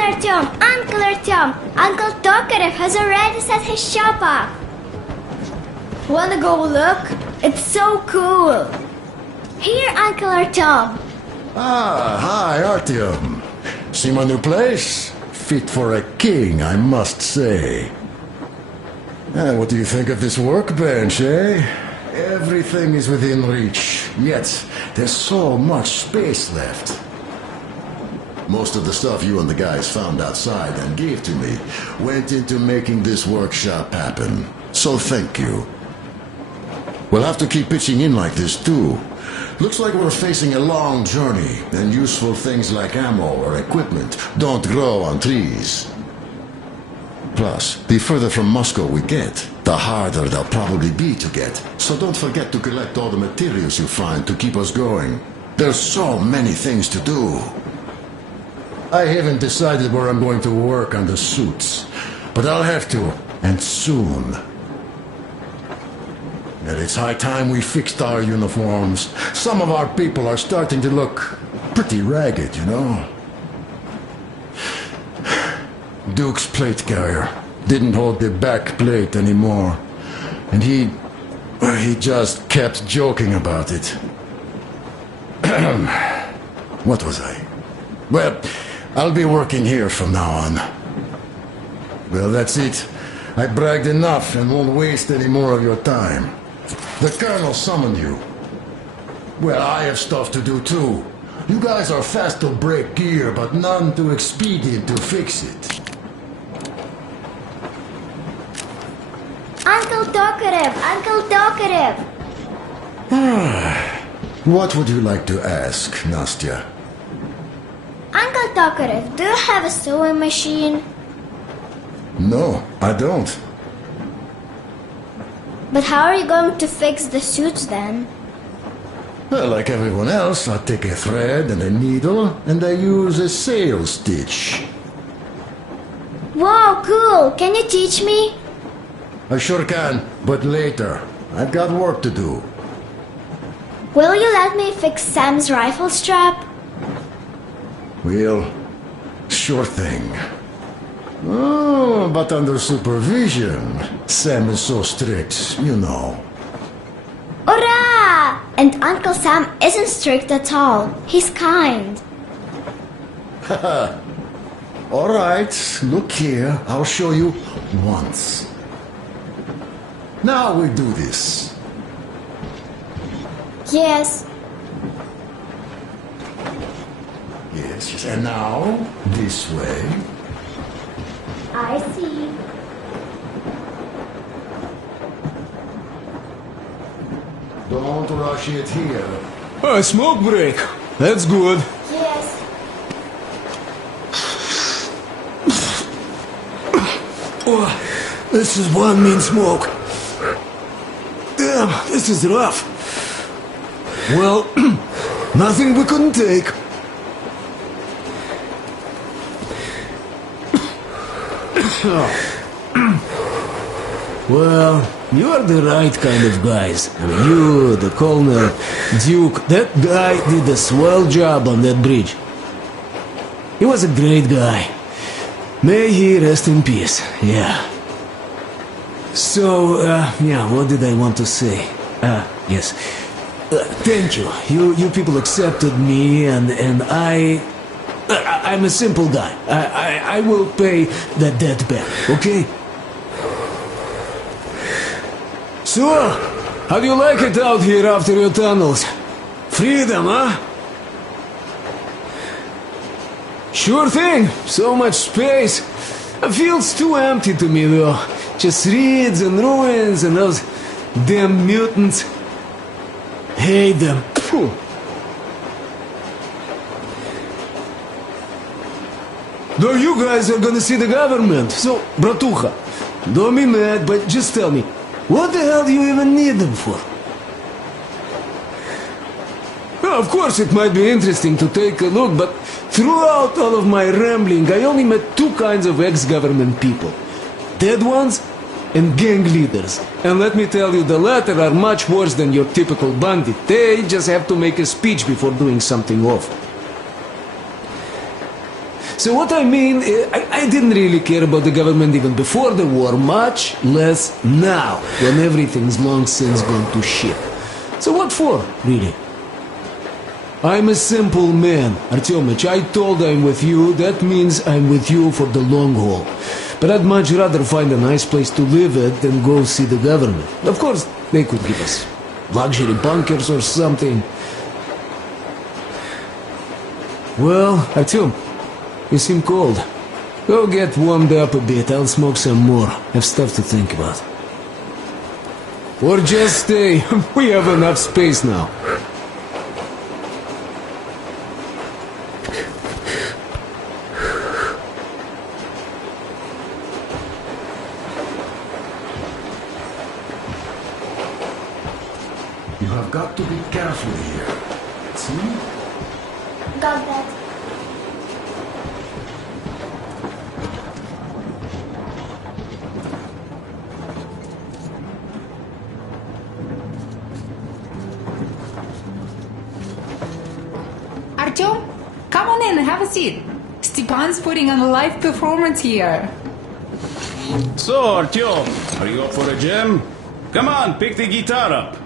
Artyom! Uncle Tokarev has already set his shop up. Wanna go look? It's so cool. Here, Uncle Artyom. Ah, hi, Artyom. See my new place? Fit for a king, I must say. What do you think of this workbench, eh? Everything is within reach, yet there's so much space left. Most of the stuff you and the guys found outside and gave to me went into making this workshop happen. So thank you. We'll have to keep pitching in like this too. Looks like we're facing a long journey, and useful things like ammo or equipment don't grow on trees. Plus, the further from Moscow we get, the harder they'll probably be to get. So don't forget to collect all the materials you find to keep us going. There's so many things to do. I haven't decided where I'm going to work on the suits, but I'll have to, and soon. And it's high time we fixed our uniforms. Some of our people are starting to look pretty ragged, you know? Duke's plate carrier didn't hold the back plate anymore, and he just kept joking about it. What was I? Well, I'll be working here from now on. Well, that's it. I bragged enough and won't waste any more of your time. The Colonel summoned you. Well, I have stuff to do too. You guys are fast to break gear, but none too expedient to fix it. Uncle Tokarev! Uncle Tokarev! What would you like to ask, Nastya? Uncle Tokarev, do you have a sewing machine? No, I don't. But how are you going to fix the suits then? Well, like everyone else, I take a thread and a needle, and I use a sail stitch. Wow, cool! Can you teach me? I sure can, but later. I've got work to do. Will you let me fix Sam's rifle strap? Well, sure thing. Oh, but under supervision. Sam is so strict, you know. Hurrah! And Uncle Sam isn't strict at all. He's kind. Haha. All right, look here. I'll show you once. Now we do this. Yes. Yes, and now this way. I see. Don't rush it here. A smoke break. That's good. Yes. Oh, this is one mean smoke. Damn, this is rough. Well, nothing we couldn't take. Well, you are the right kind of guys. I mean, you, the Colonel, Duke, that guy did a swell job on that bridge. He was a great guy. May he rest in peace, yeah. So, yeah, what did I want to say? Yes. Thank you. You people accepted me, and I'm a simple guy. I will pay that debt back, okay? So, how do you like it out here after your tunnels? Freedom, huh? Sure thing. So much space. It feels too empty to me, though. Just reeds and ruins and those damn mutants. Hate them. Phew. Though you guys are gonna see the government, so, bratucha, don't be mad, but just tell me, what the hell do you even need them for? Well, of course it might be interesting to take a look, but throughout all of my rambling, I only met two kinds of ex-government people. Dead ones and gang leaders. And let me tell you, the latter are much worse than your typical bandit. They just have to make a speech before doing something awful. So what I mean, I didn't really care about the government even before the war, much less now, when everything's long since gone to shit. So what for, really? I'm a simple man, Artyomich. I told I'm with you, that means I'm with you for the long haul. But I'd much rather find a nice place to live at than go see the government. Of course, they could give us luxury bunkers or something. Well, Artyom, you seem cold. Go get warmed up a bit, I'll smoke some more. Have stuff to think about. Or just stay. We have enough space now. You have got to be careful here. See? Got that. Artyom, come on in and have a seat. Stepan's putting on a live performance here. So, Artyom, are you up for a jam? Come on, pick the guitar up.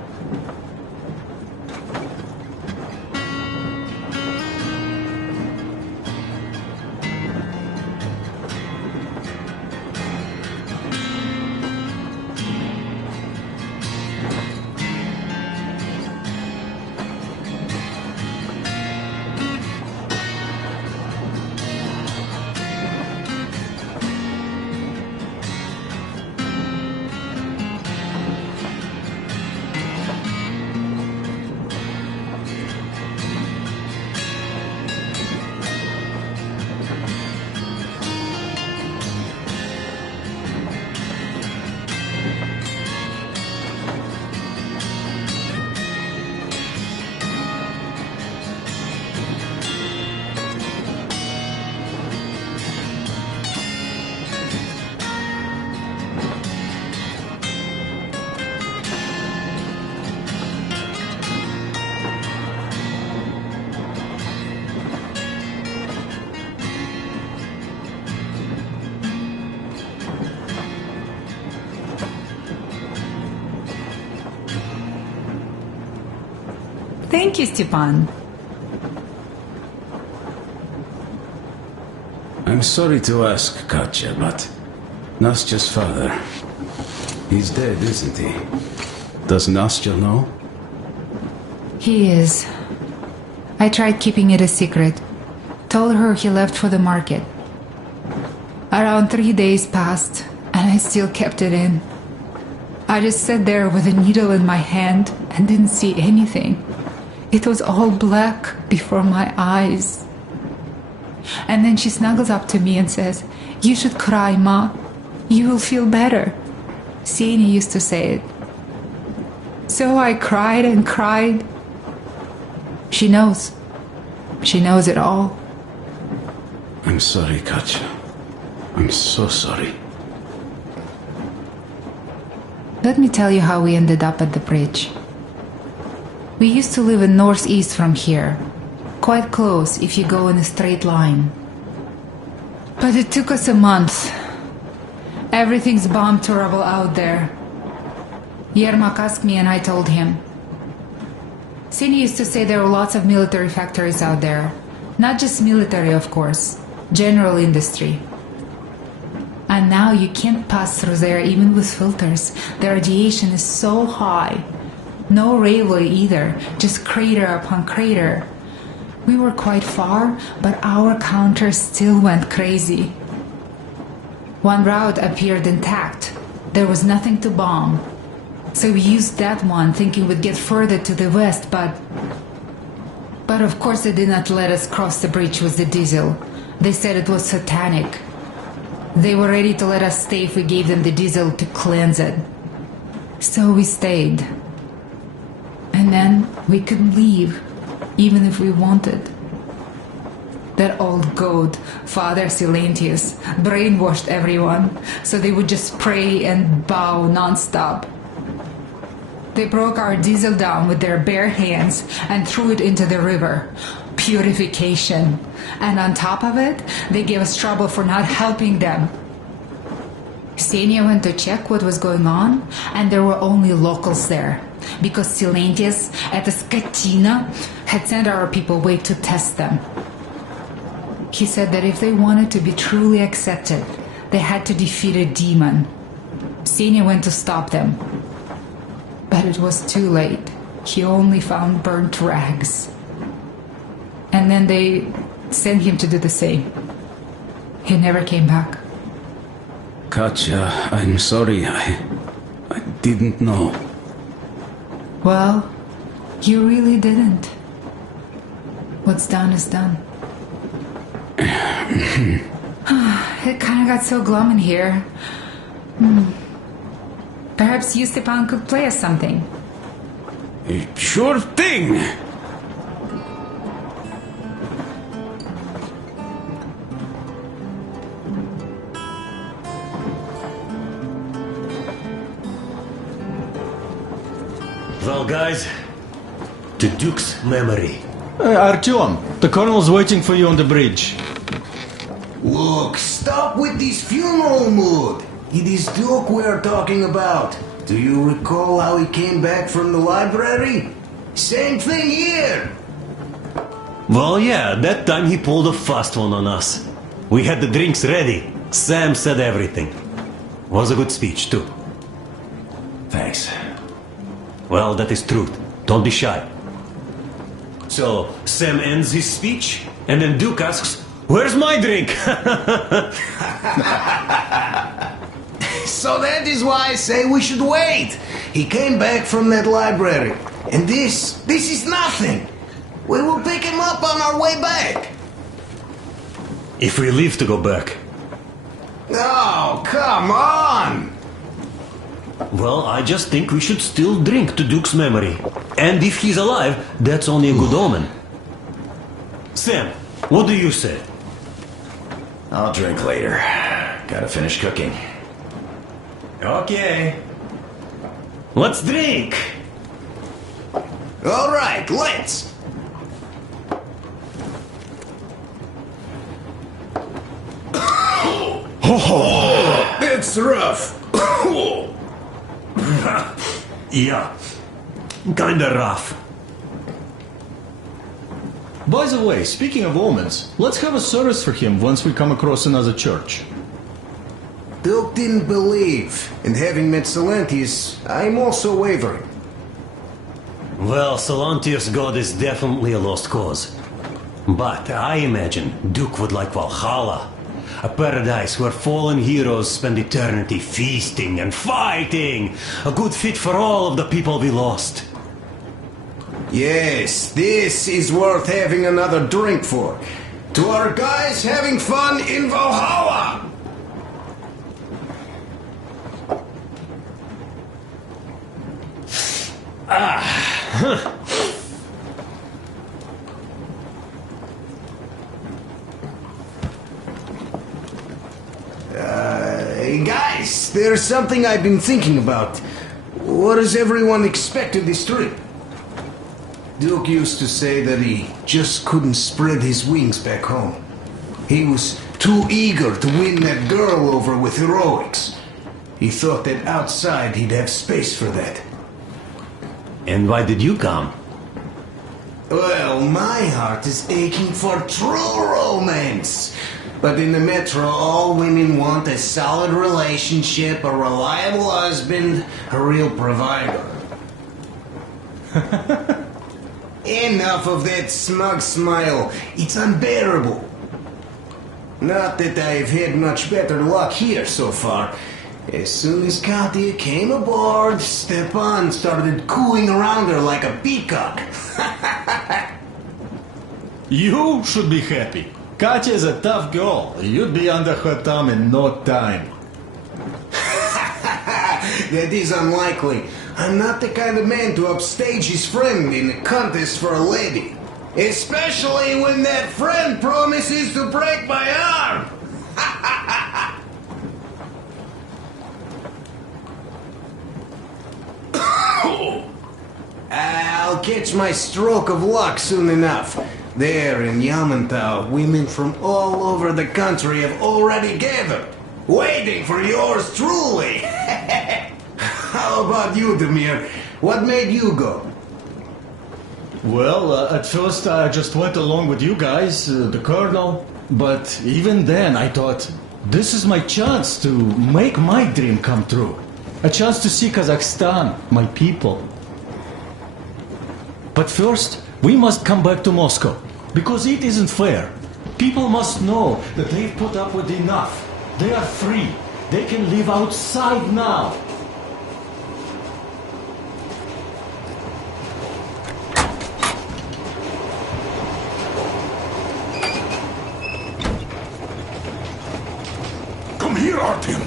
Thank you, Stepan. I'm sorry to ask, Katya, but Nastya's father, he's dead, isn't he? Does Nastya know? He is. I tried keeping it a secret. Told her he left for the market. Around 3 days passed, and I still kept it in. I just sat there with a needle in my hand and didn't see anything. It was all black before my eyes. And then she snuggles up to me and says, "You should cry, Ma. You will feel better." Sienna used to say it. So I cried and cried. She knows. She knows it all. I'm sorry, Katya. I'm so sorry. Let me tell you how we ended up at the bridge. We used to live in northeast from here. Quite close if you go in a straight line. But it took us a month. Everything's bomb terrible out there. Yermak asked me and I told him. Sienna used to say there were lots of military factories out there. Not just military, of course. General industry. And now you can't pass through there even with filters. The radiation is so high. No railway either, just crater upon crater. We were quite far, but our counter still went crazy. One route appeared intact. There was nothing to bomb. So we used that one, thinking we'd get further to the west, but of course they did not let us cross the bridge with the diesel. They said it was satanic. They were ready to let us stay if we gave them the diesel to cleanse it. So we stayed. And then we couldn't leave, even if we wanted. That old goat, Father Silentius, brainwashed everyone, so they would just pray and bow non-stop. They broke our diesel down with their bare hands and threw it into the river. Purification. And on top of it, they gave us trouble for not helping them. Ksenia went to check what was going on, and there were only locals there, because Silentius at the Skatina had sent our people away to test them. He said that if they wanted to be truly accepted, they had to defeat a demon. Ksenia went to stop them. But it was too late. He only found burnt rags. And then they sent him to do the same. He never came back. Katya, I'm sorry. I didn't know. Well, you really didn't. What's done is done. It kind of got so glum in here. Perhaps you, Stepan, could play us something. Sure thing! Well, guys, to Duke's memory. Artyom, the colonel's waiting for you on the bridge. Look, stop with this funeral mood. It is Duke we're talking about. Do you recall how he came back from the library? Same thing here. Well, yeah, that time he pulled a fast one on us. We had the drinks ready. Sam said everything. Was a good speech, too. Thanks. Well, that is truth. Don't be shy. So, Sam ends his speech, and then Duke asks, "Where's my drink?" So that is why I say we should wait. He came back from that library. And this is nothing. We will pick him up on our way back. If we leave to go back. Oh, come on! Well, I just think we should still drink to Duke's memory. And if he's alive, that's only a good omen. Sam, what do you say? I'll drink later. Gotta finish cooking. Okay. Let's drink! All right, let's! Oh, it's rough. Yeah, kinda rough. By the way, speaking of omens, let's have a service for him once we come across another church. Duke didn't believe, and having met Silentius, I'm also wavering. Well, Silentius' god is definitely a lost cause. But I imagine Duke would like Valhalla. A paradise where fallen heroes spend eternity feasting and fighting. A good fit for all of the people we lost. Yes, this is worth having another drink for. To our guys having fun in Valhalla! Guys, there's something I've been thinking about. What does everyone expect of this trip? Duke used to say that he just couldn't spread his wings back home. He was too eager to win that girl over with heroics. He thought that outside he'd have space for that. And why did you come? Well, my heart is aching for true romance. But in the Metro, all women want a solid relationship, a reliable husband, a real provider. Enough of that smug smile. It's unbearable. Not that I've had much better luck here so far. As soon as Katya came aboard, Stepan started cooing around her like a peacock. You should be happy. Katya is a tough girl. You'd be under her thumb in no time. That is unlikely. I'm not the kind of man to upstage his friend in a contest for a lady. Especially when that friend promises to break my arm. I'll catch my stroke of luck soon enough. There in Yamantau, women from all over the country have already gathered, waiting for yours truly. How about you, Demir? What made you go? Well, at first I just went along with you guys, the Colonel. But even then I thought, this is my chance to make my dream come true. A chance to see Kazakhstan, my people. But first, we must come back to Moscow, because it isn't fair. People must know that they've put up with enough. They are free. They can live outside now. Come here, Artyom.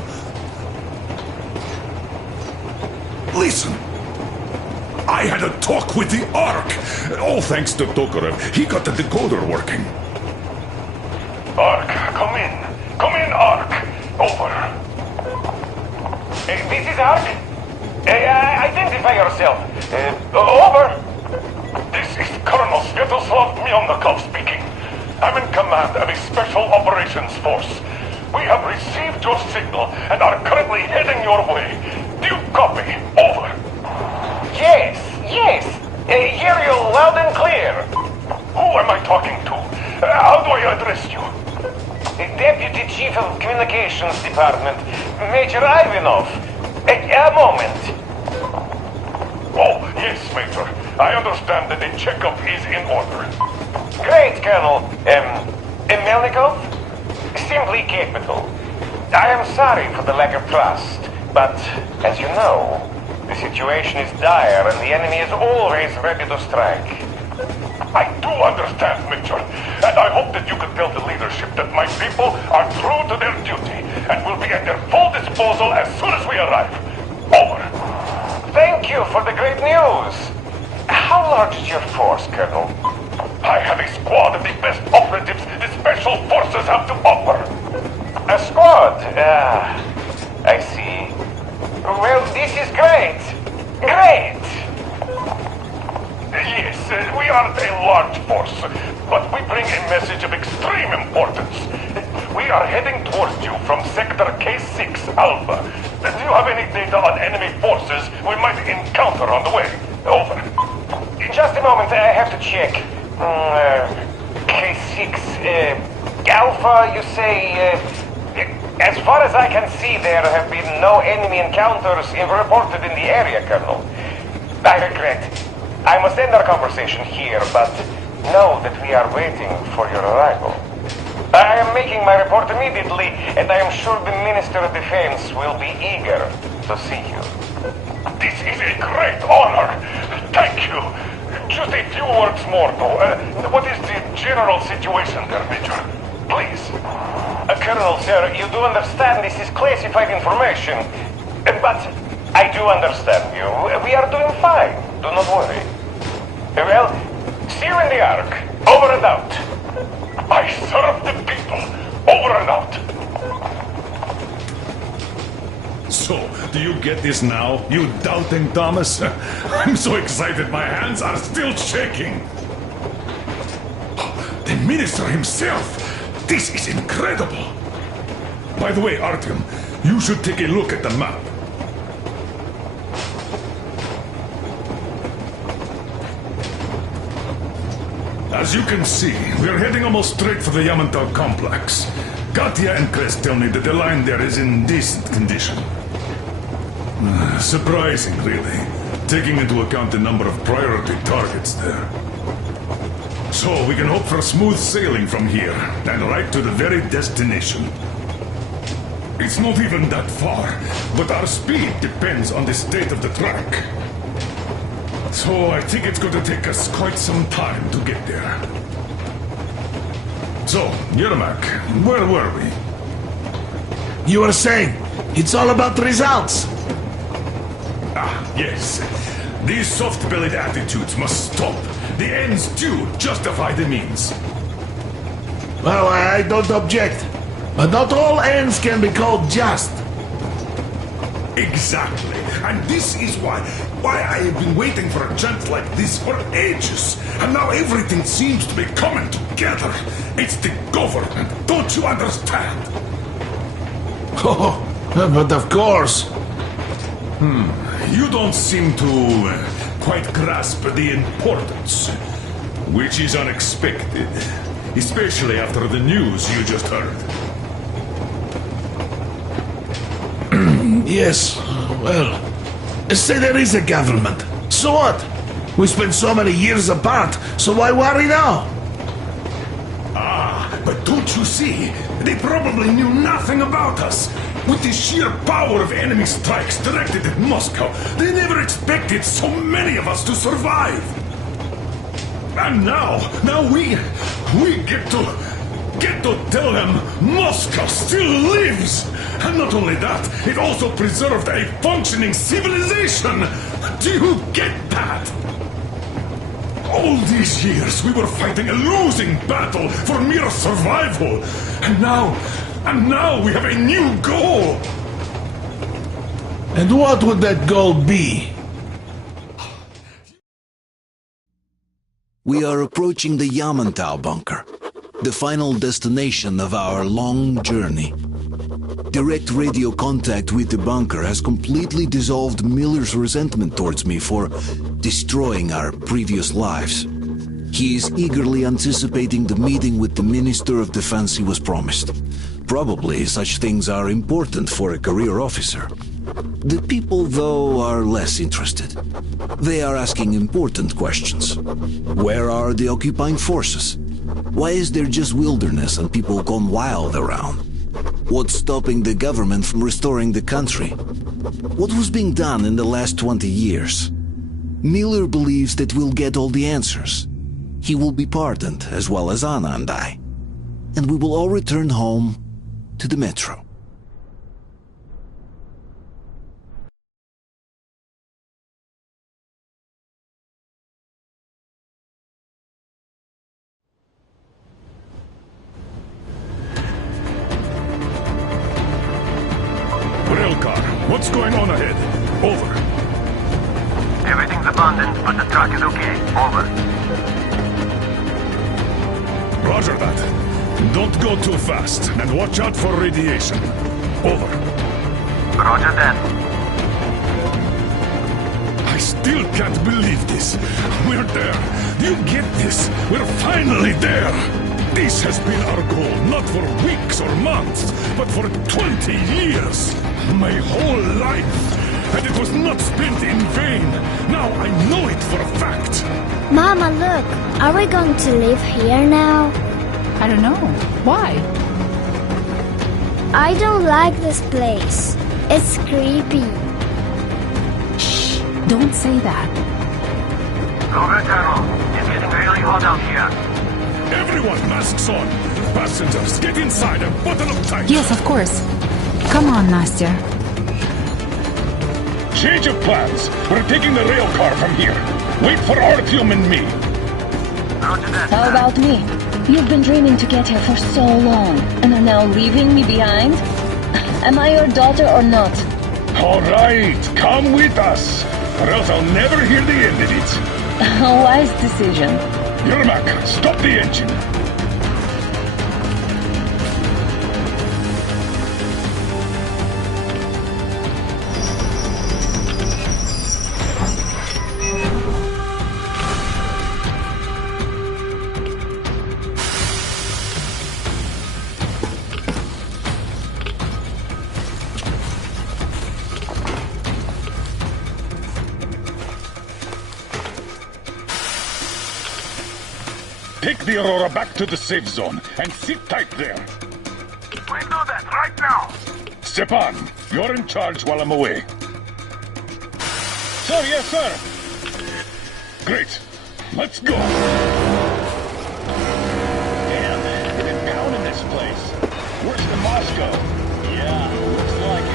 Listen. I had a talk with the Ark. All thanks to Tokarev. He got the decoder working. Ark, come in. Come in, Ark. Over. This is Ark? Identify yourself. Over. This is Colonel Sviatoslav Myelnikov speaking. I'm in command of a special operations force. We have received your signal and are currently heading your way. Do you copy? Over. Yes. Hear you loud and clear. Who am I talking to? How do I address you? Deputy Chief of Communications Department, Major Ivanov. A moment. Oh, yes, Major. I understand that the checkup is in order. Great, Colonel. Melnikov? Simply capital. I am sorry for the lack of trust, but as you know, the situation is dire and the enemy is always ready to strike. I do understand, Major, and I hope that you can tell the leadership that my people are true to their duty and will be at their full disposal as soon as we arrive. Over. Thank you for the great news. How large is your force, Colonel? I have a squad of the best operatives the Special Forces have to offer. A squad? I see. Well, this is great. Great! Yes, we aren't a large force, but we bring a message of extreme importance. We are heading towards you from Sector K6 Alpha. Do you have any data on enemy forces we might encounter on the way? Over. In just a moment, I have to check. K6 Alpha, you say... As far as I can see, there have been no enemy encounters reported in the area, Colonel. I regret. I must end our conversation here, but know that we are waiting for your arrival. I am making my report immediately, and I am sure the Minister of Defense will be eager to see you. This is a great honor. Thank you. Just a few words more, though. What is the general situation there, Major? Please. Colonel, sir, you do understand this is classified information. But I do understand you. We are doing fine. Do not worry. Well, see you in the Ark. Over and out. I serve the people. Over and out. So, do you get this now, you doubting Thomas? I'm so excited my hands are still shaking. The minister himself! This is incredible! By the way, Artyom, you should take a look at the map. As you can see, we're heading almost straight for the Yamantau complex. Katya and Krest tell me that the line there is in decent condition. Surprising, really, taking into account the number of priority targets there. So we can hope for smooth sailing from here, and right to the very destination. It's not even that far, but our speed depends on the state of the track. So I think it's going to take us quite some time to get there. So, Yermak, where were we? You were saying, it's all about the results. Ah, yes. These soft-bellied attitudes must stop. The ends do justify the means. Well, I don't object. But not all ends can be called just. Exactly. And this is why I have been waiting for a chance like this for ages. And now everything seems to be coming together. It's the government. Don't you understand? Oh, but of course. You don't seem to quite grasp the importance, which is unexpected, especially after the news you just heard. Yes, well, say there is a government. So what? We spent so many years apart, so why worry now? Ah, but don't you see? They probably knew nothing about us. With the sheer power of enemy strikes directed at Moscow, they never expected so many of us to survive. And now we get to tell them Moscow still lives. And not only that, it also preserved a functioning civilization. Do you get that? All these years we were fighting a losing battle for mere survival. And now we have a new goal! And what would that goal be? We are approaching the Yamantau bunker, the final destination of our long journey. Direct radio contact with the bunker has completely dissolved Miller's resentment towards me for destroying our previous lives. He is eagerly anticipating the meeting with the Minister of Defense he was promised. Probably such things are important for a career officer. The people, though, are less interested. They are asking important questions. Where are the occupying forces? Why is there just wilderness and people gone wild around? What's stopping the government from restoring the country? What was being done in the last 20 years? Miller believes that we'll get all the answers. He will be pardoned, as well as Anna and I. And we will all return home to the metro. Railcar, what's going on ahead? Over. Everything's abandoned, but the truck is okay. Over. Roger that. Don't go too fast, and watch out for radiation. Over. Roger that. I still can't believe this. We're there. Do you get this? We're finally there. This has been our goal, not for weeks or months, but for 20 years. My whole life. And it was not spent in vain. Now I know it for a fact. Mama, look. Are we going to live here now? I don't know. Why? I don't like this place. It's creepy. Shh, don't say that. Over, Colonel. It's getting really hot out here. Everyone, masks on! Passengers, get inside and button up tight! Yes, of course. Come on, Nastya. Change of plans. We're taking the rail car from here. Wait for Artyom and me. How about me? You've been dreaming to get here for so long, and are now leaving me behind? Am I your daughter or not? All right, come with us, or else I'll never hear the end of it. A wise decision. Yermak, stop the engine. Take the Aurora back to the safe zone and sit tight there. We do that right now. Stepan, you're in charge while I'm away. Sir, yes, sir. Great. Let's go. Damn, they've been pounding this place. Worse than Moscow. Yeah, looks like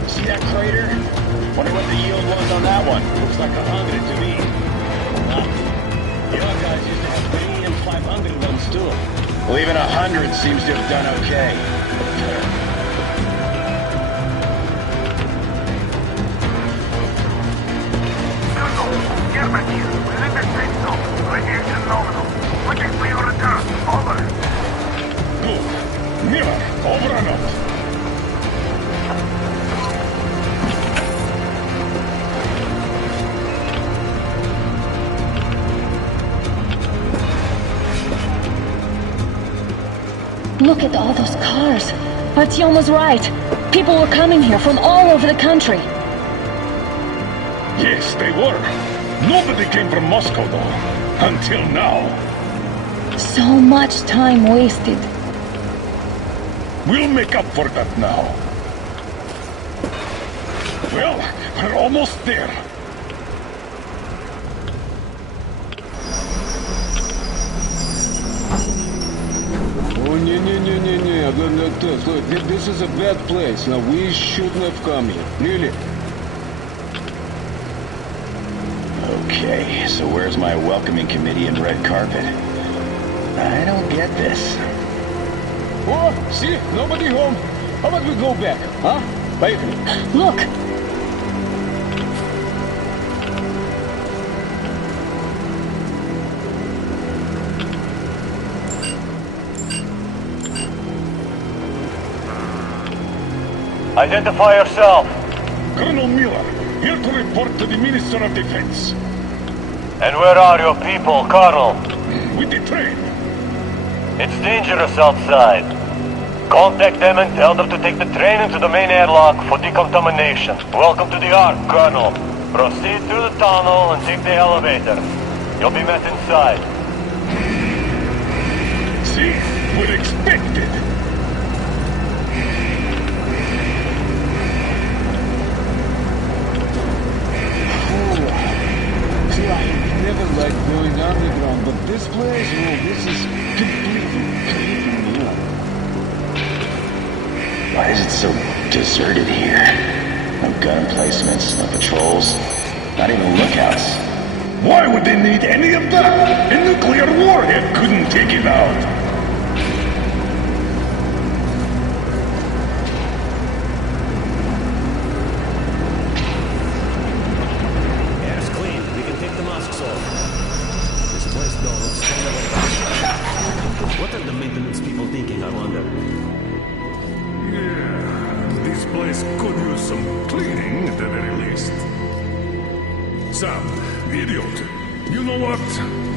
it. See that crater? Wonder what the yield was on that one. Looks like 100 to me. Well, the other guys used to have 3 and 500 ones too. Well, even 100 seems to have done okay. Get back here. We're in the safe zone. Radiation nominal. Waiting for your return. Over. Good. Miller, over and out. Look at all those cars. Artyom was right. People were coming here from all over the country. Yes, they were. Nobody came from Moscow, though. Until now. So much time wasted. We'll make up for that now. Well, we're almost there. Oh, no. Look, this is a bad place. Now, we shouldn't have come here. Really? Okay, so where's my welcoming committee and red carpet? I don't get this. Oh, see? Nobody home. How about we go back, huh? Поехали. Look! Identify yourself. Colonel Miller, here to report to the Minister of Defense. And where are your people, Colonel? With the train. It's dangerous outside. Contact them and tell them to take the train into the main airlock for decontamination. Welcome to the Ark, Colonel. Proceed through the tunnel and take the elevator. You'll be met inside. See? We're expected. See, I never liked going underground, but this place, this is completely new. Why is it so deserted here? No gun emplacements, no patrols, not even lookouts. Why would they need any of that? A nuclear warhead couldn't take it out. Air's clean. We can take the masks off. This place though looks kind of like... What are the maintenance people thinking, I wonder? Yeah, this place could use some cleaning at the very least. Sam, idiot, you know what?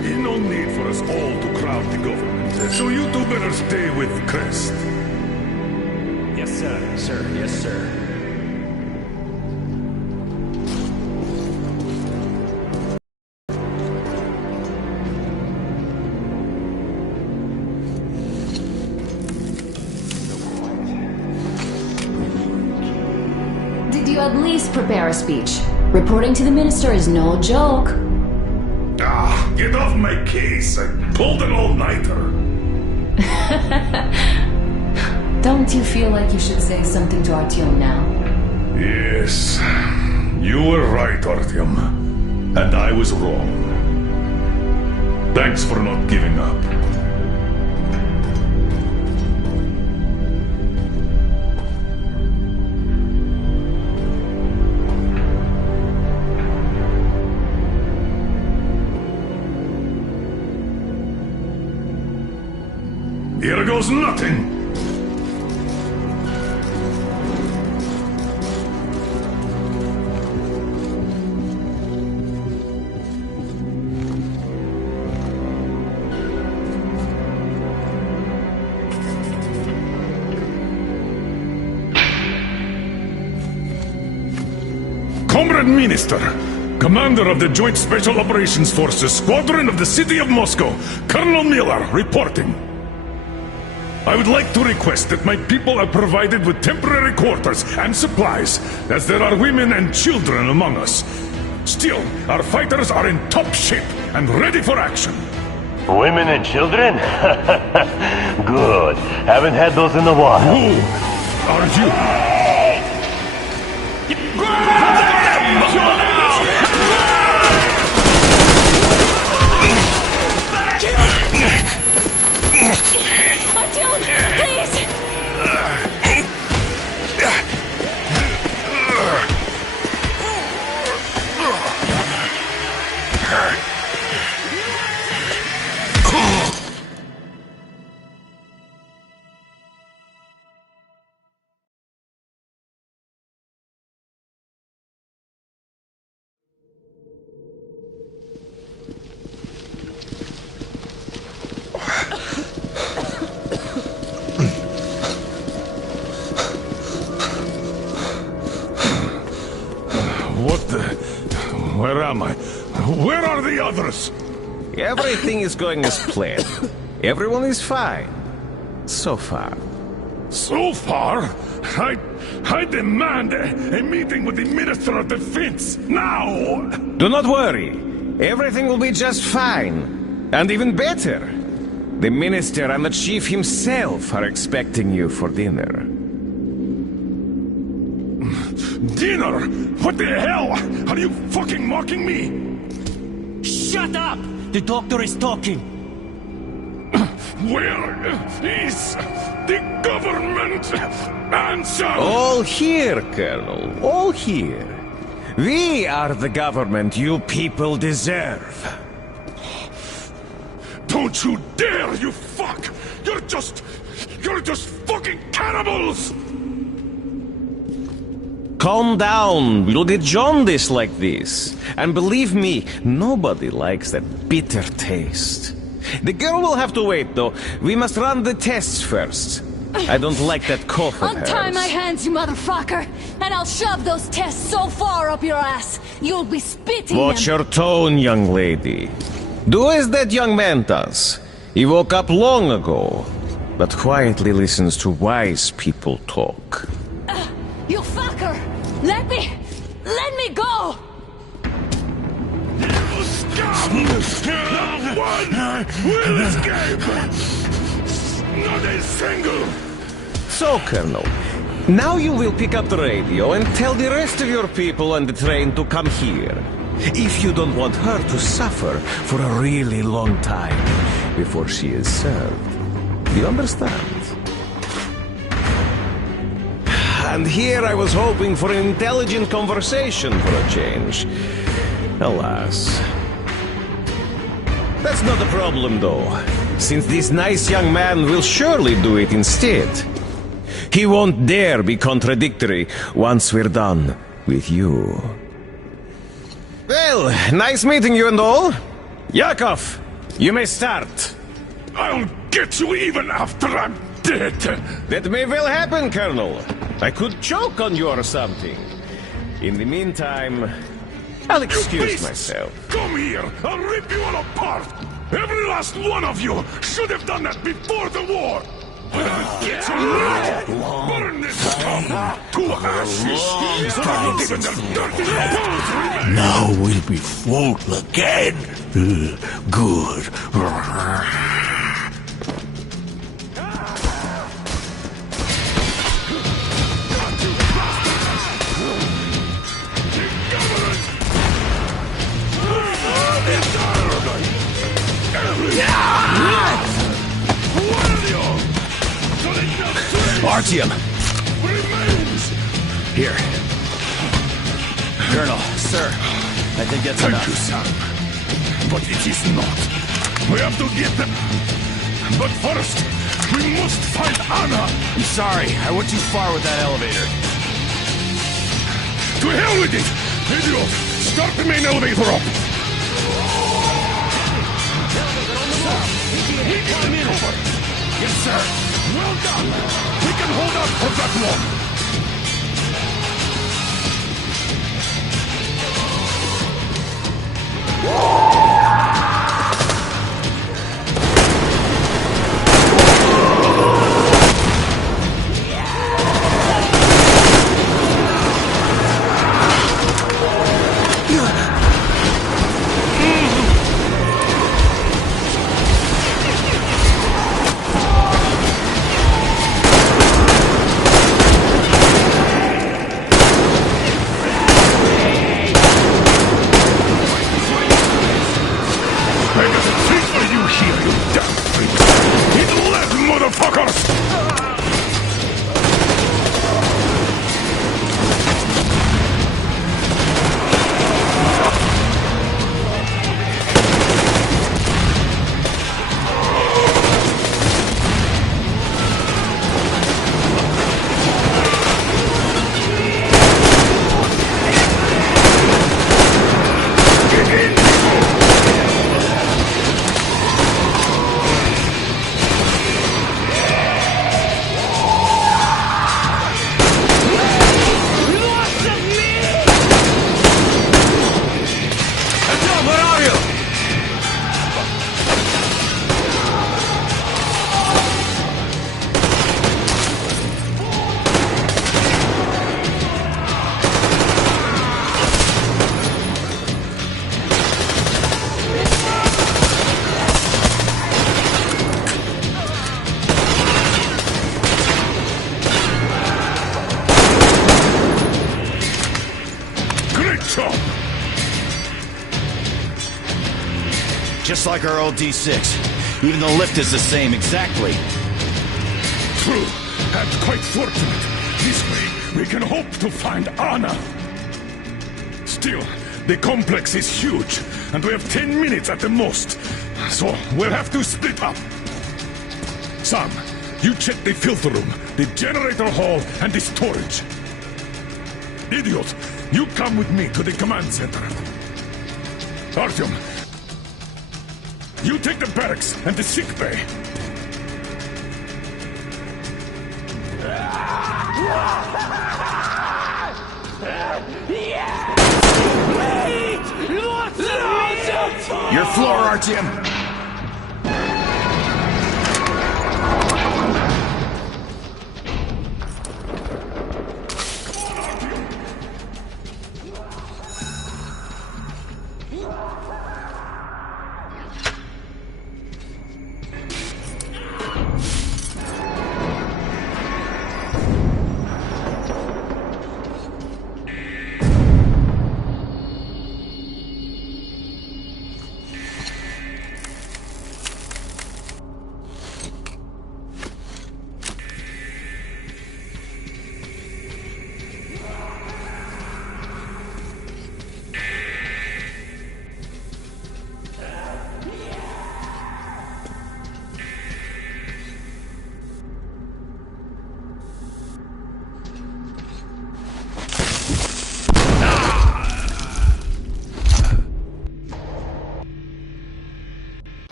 There's no need for us all to crowd the government, so you two better stay with Crest. Yes, sir. Sir, yes, sir. you at least prepare a speech. Reporting to the minister is no joke. Ah, get off my case. I pulled an all-nighter. Don't you feel like you should say something to Artyom now? Yes. You were right, Artyom. And I was wrong. Thanks for not giving up. Here goes nothing! Comrade Minister, Commander of the Joint Special Operations Forces, Squadron of the City of Moscow, Colonel Miller, reporting. I would like to request that my people are provided with temporary quarters and supplies, as there are women and children among us. Still, our fighters are in top shape and ready for action. Women and children? Good. Haven't had those in a while. Who are you? Artyom, please! Where am I? Where are the others? Everything is going as planned. Everyone is fine. So far. So far? I demand a meeting with the Minister of Defense, now! Do not worry. Everything will be just fine. And even better. The Minister and the Chief himself are expecting you for dinner. Dinner? What the hell? Are you fucking mocking me? Shut up! The doctor is talking. Where is the government answer? All here, Colonel. All here. We are the government you people deserve. Don't you dare, you fuck! You're just fucking cannibals! Calm down. We'll get jaundice like this. And believe me, nobody likes that bitter taste. The girl will have to wait, though. We must run the tests first. I don't like that cough of hers. Untie my hands, you motherfucker, and I'll shove those tests so far up your ass, you'll be spitting Watch them. your tone, young lady. Do as that young man does. He woke up long ago, but quietly listens to wise people talk. You fucker! Let me go! Not one will escape! Not a single! So, Colonel, now you will pick up the radio and tell the rest of your people on the train to come here. If you don't want her to suffer for a really long time before she is served. Do you understand? And here I was hoping for an intelligent conversation for a change. Alas. That's not a problem, though, since this nice young man will surely do it instead. He won't dare be contradictory once we're done with you. Well, nice meeting you and all. Yakov, you may start. I'll get you even after I'm dead. That may well happen, Colonel. I could choke on you or something. In the meantime, I'll excuse myself. Come here! I'll rip you all apart! Every last one of you should have done that before the war! Get burn this town to ashes! So that not even their dirty bones remain! Now we'll be full again. Good. Artyom! Here. Colonel, sir, I think that's Thank enough. you, son. But it is not. We have to get them. But first, we must find Anna. I'm sorry, I went too far with that elevator. To hell with it! Idiot! Start the main elevator up! Yes, sir! Well done! We can hold out for that long! Just like our old D6. Even the lift is the same, exactly. True, and quite fortunate. This way, we can hope to find Anna. Still, the complex is huge, and we have 10 minutes at the most. So, we'll have to split up. Sam, you check the filter room, the generator hall, and the storage. Idiot, you come with me to the command center. Artyom, you take the barracks and the sick bay. Your floor, Artyom.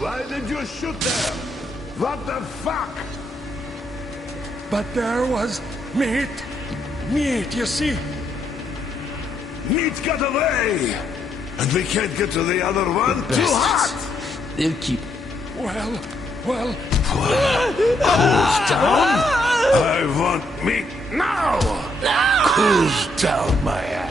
Why did you shoot there? What the fuck? But there was meat. Meat, you see? Meat got away! And we can't get to the other one. Too hot! They'll keep... Well... Cools down? I want meat now! Cools down my ass.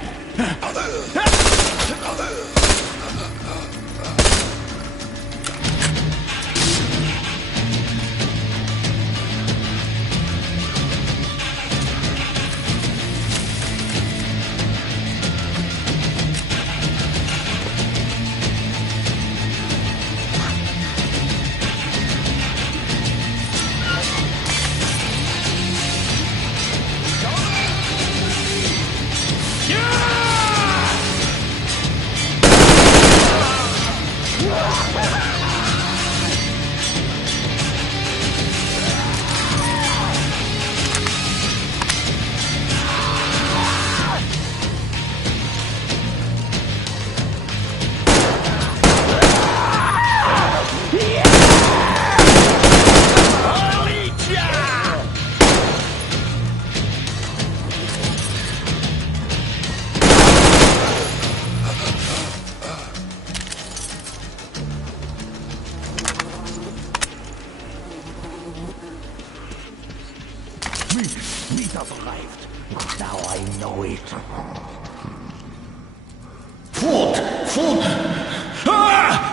Meat has arrived. Now I know it. Food! Food! Ah!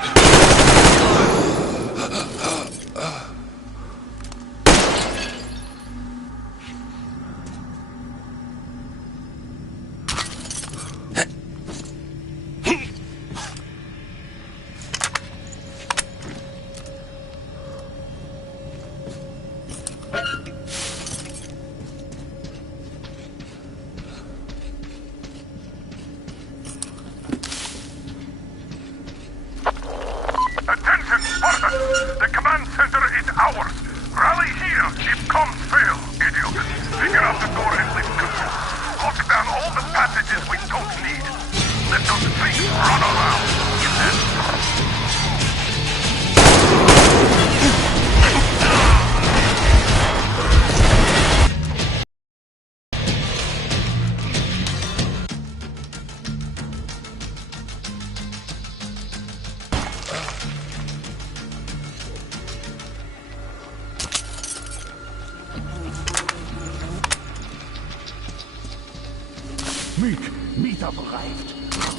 Meat have arrived.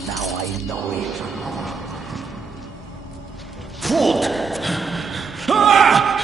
Now I know it. Food! Ah!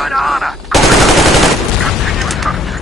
Keine Ahnung. Continue searching.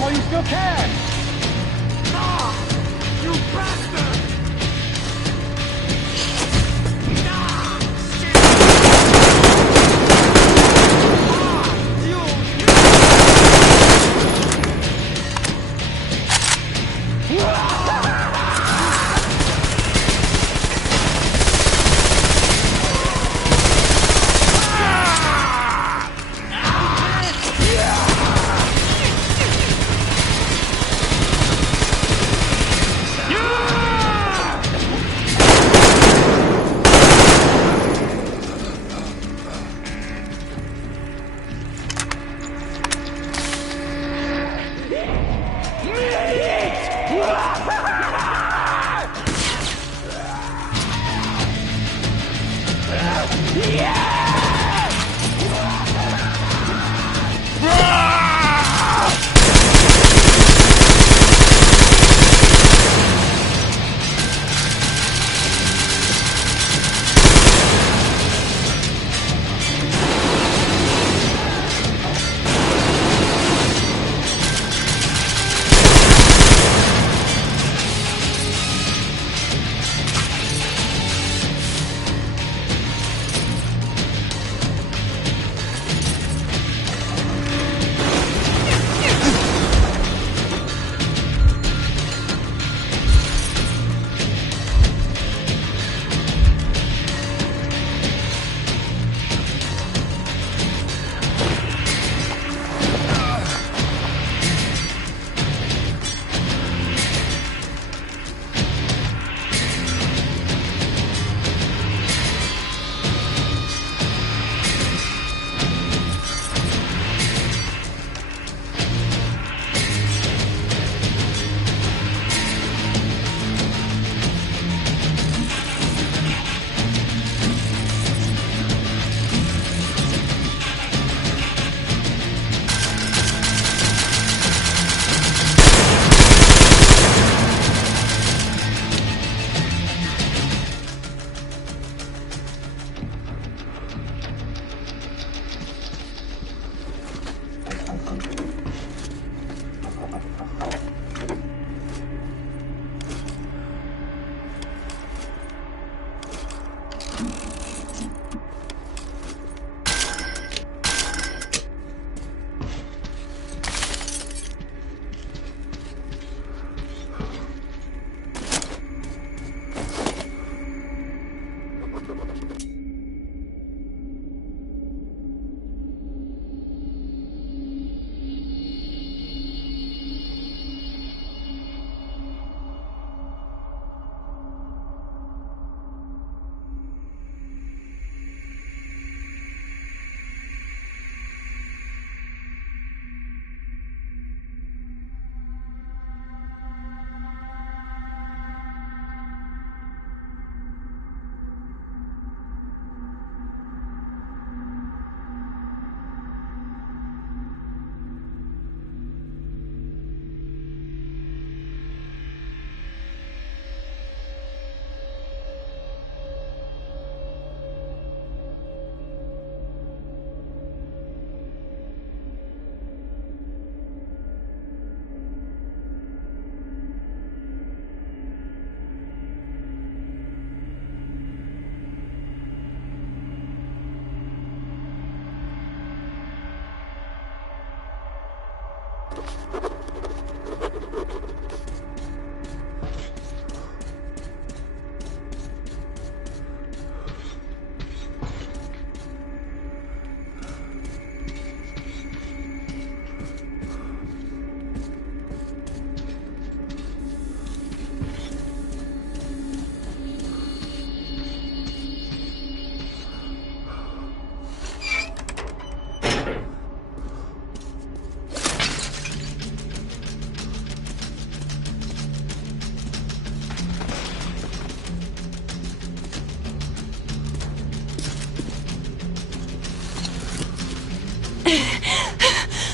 while you still can! Ah! You bastard!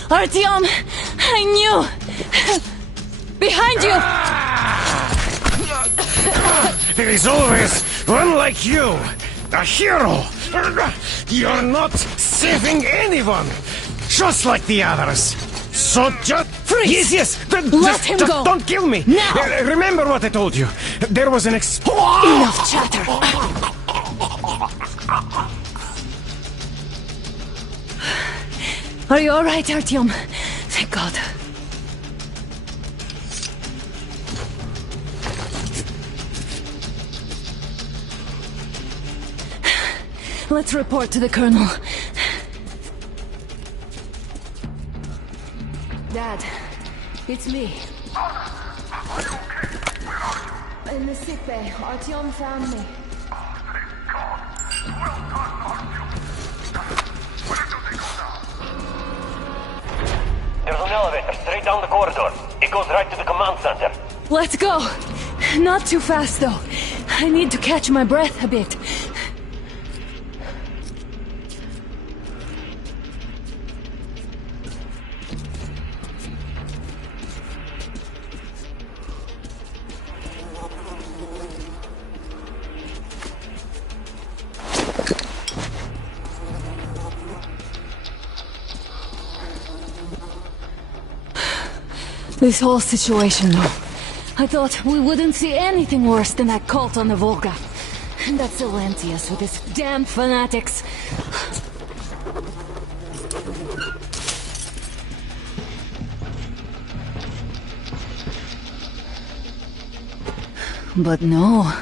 Artyom! I knew! Behind you! There is always one like you! A hero! You're not saving anyone! Just like the others! So just... Freeze! Yes! Let him go! Don't kill me! Now! Remember what I told you! There was an Enough chatter! Are you alright, Artyom? Thank God. Let's report to the Colonel. Dad, it's me. In the sick bay, Artyom found me. There's an elevator straight down the corridor. It goes right to the command center. Let's go! Not too fast, though. I need to catch my breath a bit. This whole situation, though. I thought we wouldn't see anything worse than that cult on the Volga. And that Silencius with his damn fanatics. But no.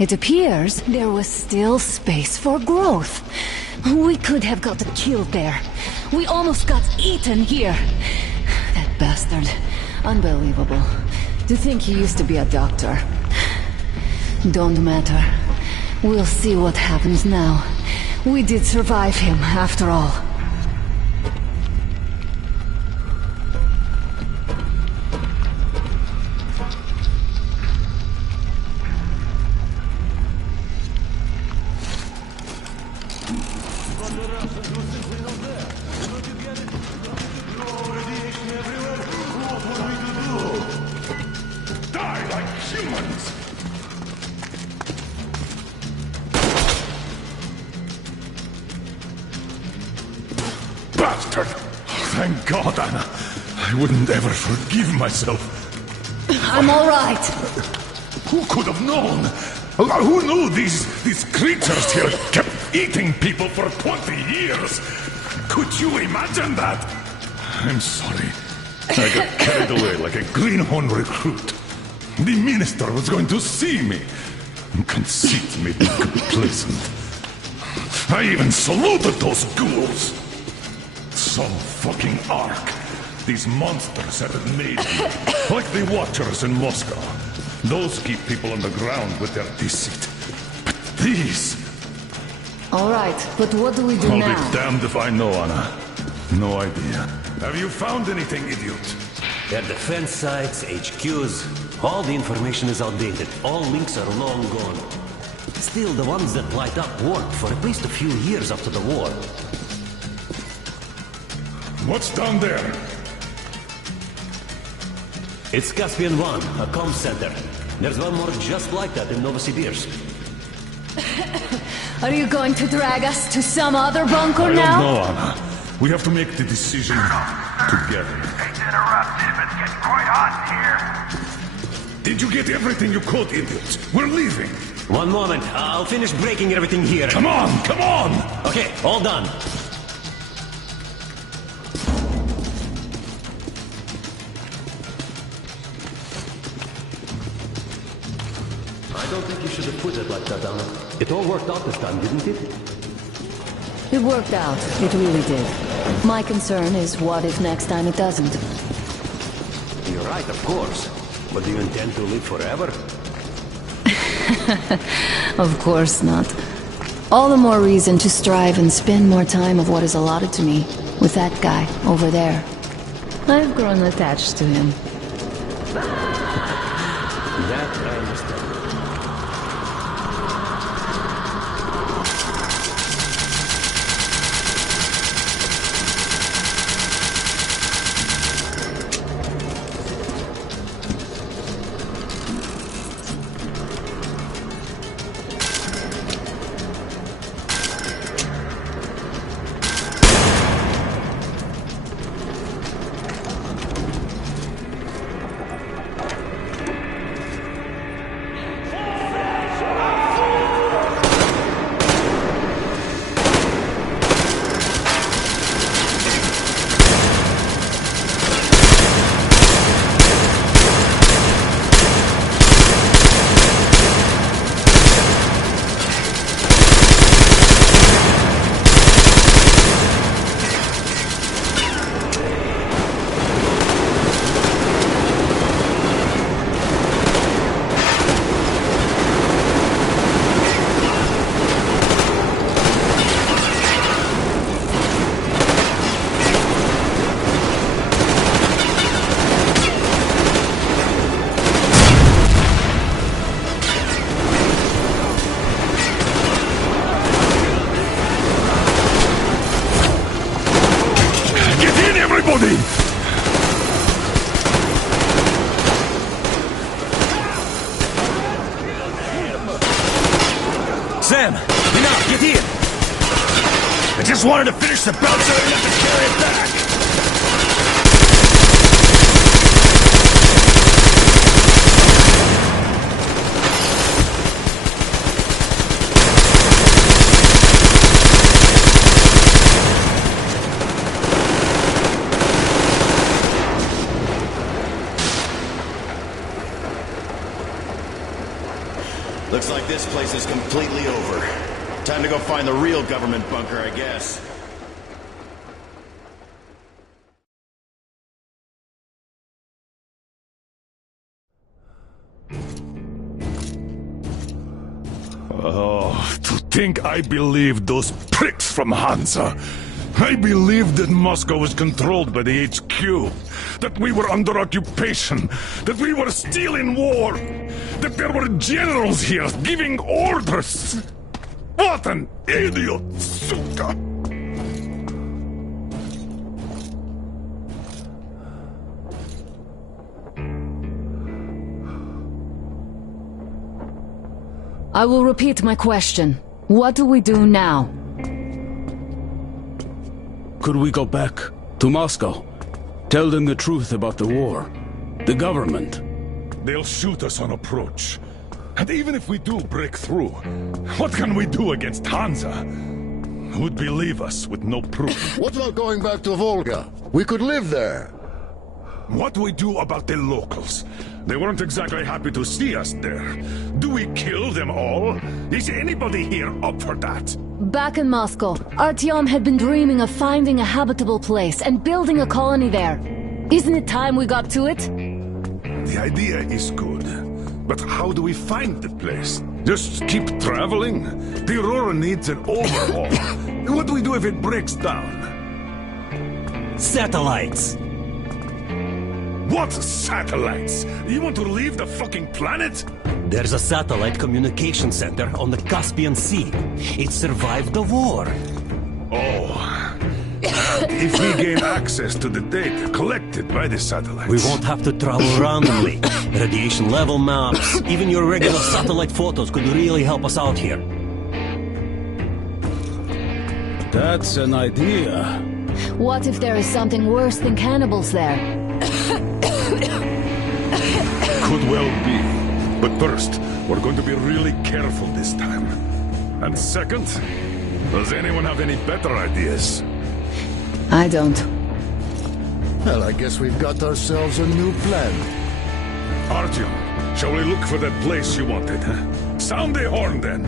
It appears there was still space for growth. We could have gotten killed there. We almost got eaten here. That bastard. Unbelievable. To think he used to be a doctor. Don't matter. We'll see what happens now. We did survive him, after all. Bastard! Thank God, Anna. I wouldn't ever forgive myself. I'm all right. Who could have known? Who knew these creatures here kept eating people for 20 years? Could you imagine that? I'm sorry. I got carried away like a greenhorn recruit. The minister was going to see me. Conceit made me complacent. I even saluted those ghouls. Some fucking ark. These monsters had it made me. Like the Watchers in Moscow. Those keep people on the ground with their deceit. But these... All right, but what do we do I'll now? be damned if I know, Anna. No idea. Have you found anything, idiot? Their defense sites, HQs, all the information is outdated. All links are long gone. Still, the ones that light up worked for at least a few years after the war. What's down there? It's Caspian 1, a comm center. There's one more just like that in Novosibirsk. Are you going to drag us to some other bunker I now? don't know, Anna. We have to make the decision together. Hate to interrupt, but it's getting quite hot in here. Did you get everything you could, idiot? We're leaving. One moment, I'll finish breaking everything here. Come on, come on! Okay, all done. I don't think you should have put it like that, Anna. It all worked out this time, didn't it? It worked out. It really did. My concern is what if next time it doesn't? You're right, of course. But do you intend to live forever? Of course not. All the more reason to strive and spend more time of what is allotted to me with that guy over there. I've grown attached to him. That I understand. I just wanted to finish the belt so I didn't have to carry it back! Looks like this place is completely over. Time to go find the real government bunker, I guess. Oh, to think I believed those pricks from Hansa. I believed that Moscow was controlled by the HQ, that we were under occupation, that we were still in war, that there were generals here giving orders. What an idiot, suka! I will repeat my question. What do we do now? Could we go back to Moscow? Tell them the truth about the war. The government. They'll shoot us on approach. And even if we do break through, what can we do against Hansa? Who'd believe us with no proof? What about going back to Volga? We could live there. What do we do about the locals? They weren't exactly happy to see us there. Do we kill them all? Is anybody here up for that? Back in Moscow, Artyom had been dreaming of finding a habitable place and building a colony there. Isn't it time we got to it? The idea is good. But how do we find the place? Just keep traveling? The Aurora needs an overhaul. What do we do if it breaks down? Satellites! What satellites? You want to leave the fucking planet? There's a satellite communication center on the Caspian Sea. It survived the war. Oh. If we gain access to the data collected by the satellites... We won't have to travel randomly. Radiation level maps, even your regular satellite photos could really help us out here. That's an idea. What if there is something worse than cannibals there? Could well be. But first, we're going to be really careful this time. And second, does anyone have any better ideas? I don't. Well, I guess we've got ourselves a new plan. Artyom, shall we look for that place you wanted, huh? Sound the horn, then.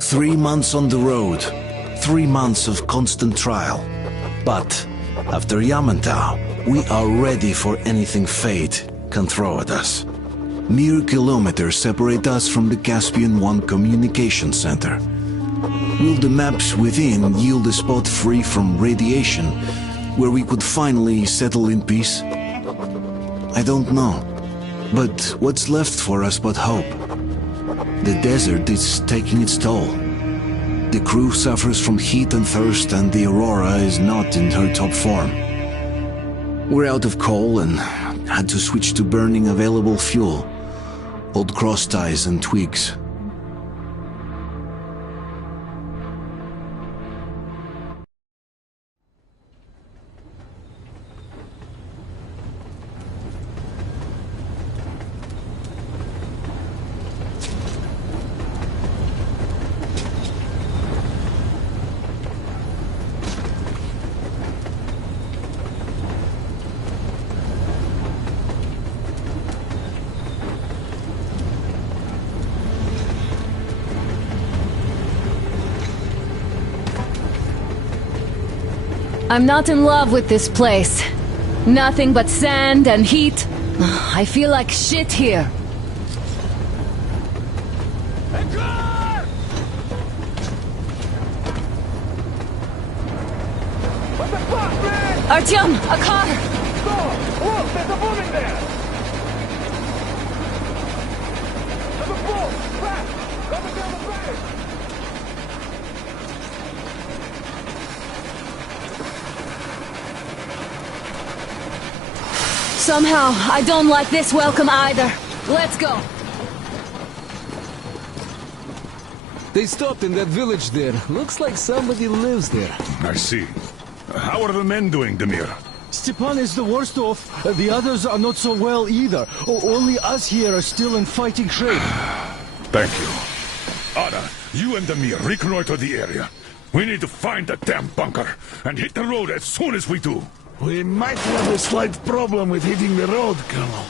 3 months on the road, 3 months of constant trial. But after Yamantau, we are ready for anything fate can throw at us. Mere kilometers separate us from the Caspian 1 communication center. Will the maps within yield a spot free from radiation, where we could finally settle in peace? I don't know. But what's left for us but hope? The desert is taking its toll. The crew suffers from heat and thirst, and the Aurora is not in her top form. We're out of coal and had to switch to burning available fuel. Old cross ties and twigs. I'm not in love with this place. Nothing but sand and heat. I feel like shit here. What the fuck, man? Artyom, a car! Stop! Look, there's a woman there! There's a boat! Fast! Coming down the bank! Somehow, I don't like this welcome either. Let's go. They stopped in that village there. Looks like somebody lives there. I see. How are the men doing, Demir? Stepan is the worst off. The others are not so well either. Only us here are still in fighting shape. Thank you. Anna, you and Demir reconnoiter the area. We need to find the damn bunker and hit the road as soon as we do. We might have a slight problem with hitting the road, Colonel.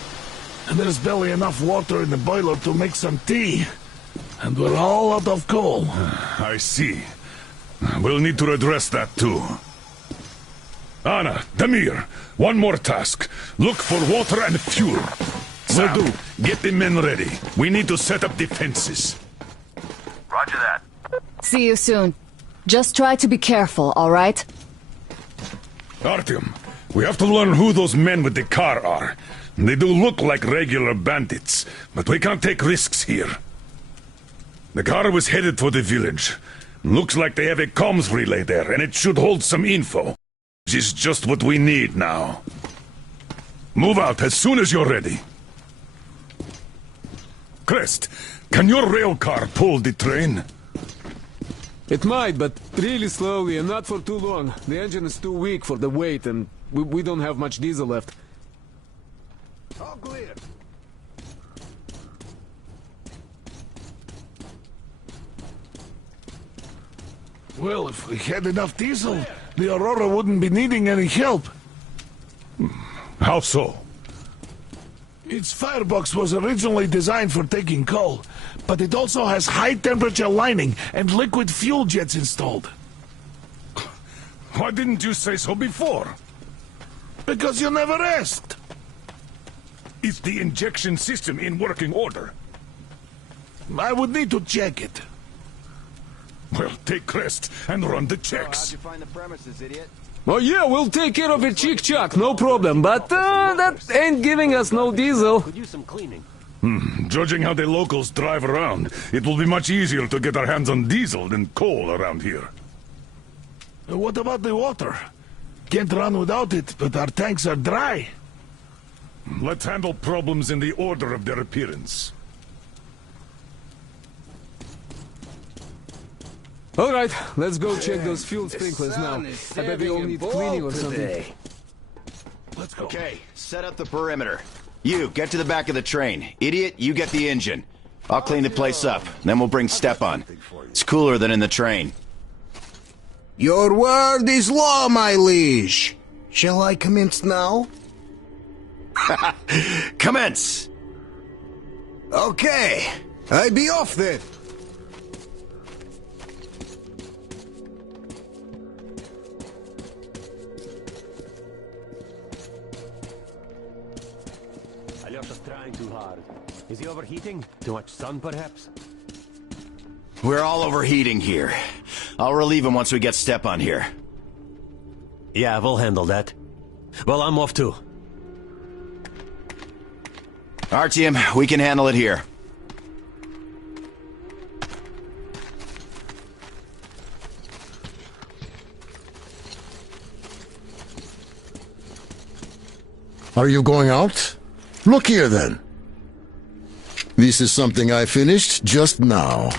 And there's barely enough water in the boiler to make some tea. And we're all out of coal. I see. We'll need to address that too. Anna, Demir, one more task. Look for water and fuel. Sam, Will do. Get the men ready. We need to set up defenses. Roger that. See you soon. Just try to be careful, alright? Artyom, we have to learn who those men with the car are. They do look like regular bandits, but we can't take risks here. The car was headed for the village. Looks like they have a comms relay there, and it should hold some info. Which is just what we need now. Move out as soon as you're ready. Crest, can your rail car pull the train? It might, but really slowly and not for too long. The engine is too weak for the weight, and we don't have much diesel left. All clear. Well, if we had enough diesel, the Aurora wouldn't be needing any help. How so? Its firebox was originally designed for taking coal, but it also has high-temperature lining and liquid fuel jets installed. Why didn't you say so before? Because you never asked. Is the injection system in working order? I would need to check it. Well, take Crest and run the checks. How'd you find the premises, idiot? Oh yeah, we'll take care of it, Chick-Chuck, no problem. But that ain't giving us no diesel. Could use some cleaning. Judging how the locals drive around, it will be much easier to get our hands on diesel than coal around here. What about the water? Can't run without it, but our tanks are dry. Let's handle problems in the order of their appearance. Alright, let's go check those fuel sprinklers now. I bet they all need cleaning or something. Let's go. Okay, set up the perimeter. You, get to the back of the train. Idiot, you get the engine. I'll clean the place up, then we'll bring Stepan. It's cooler than in the train. Your word is law, my liege. Shall I commence now? Commence! Okay, I be off then. Alyosha's trying too hard. Is he overheating? Too much sun, perhaps? We're all overheating here. I'll relieve him once we get Stepan here. Yeah, we'll handle that. Well, I'm off too. Artyom, we can handle it here. Are you going out? Look here, then. This is something I finished just now.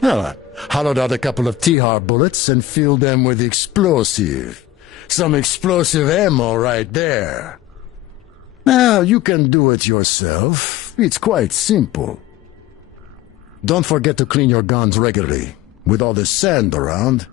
Well, I hollowed out a couple of Tihar bullets and filled them with explosive. Some explosive ammo right there. Now, you can do it yourself. It's quite simple. Don't forget to clean your guns regularly. With all the sand around,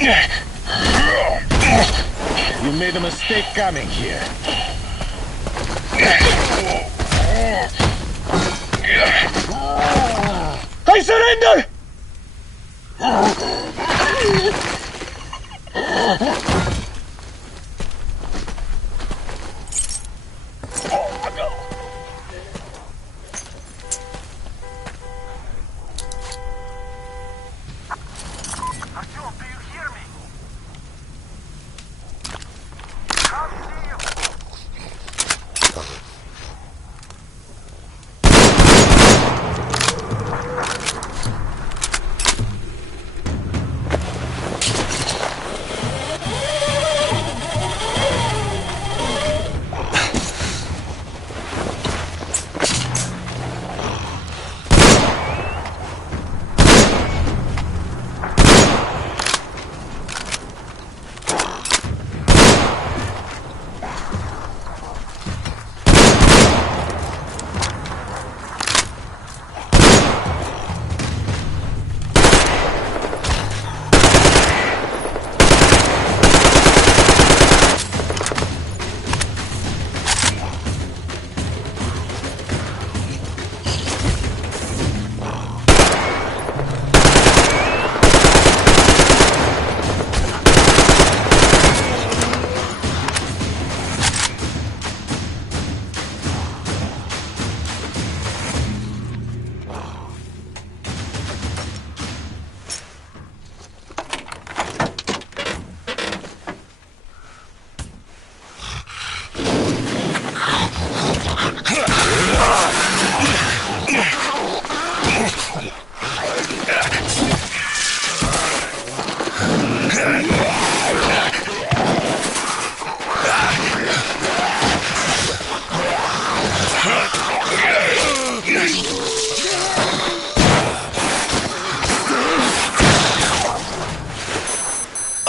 You made a mistake coming here. I surrender!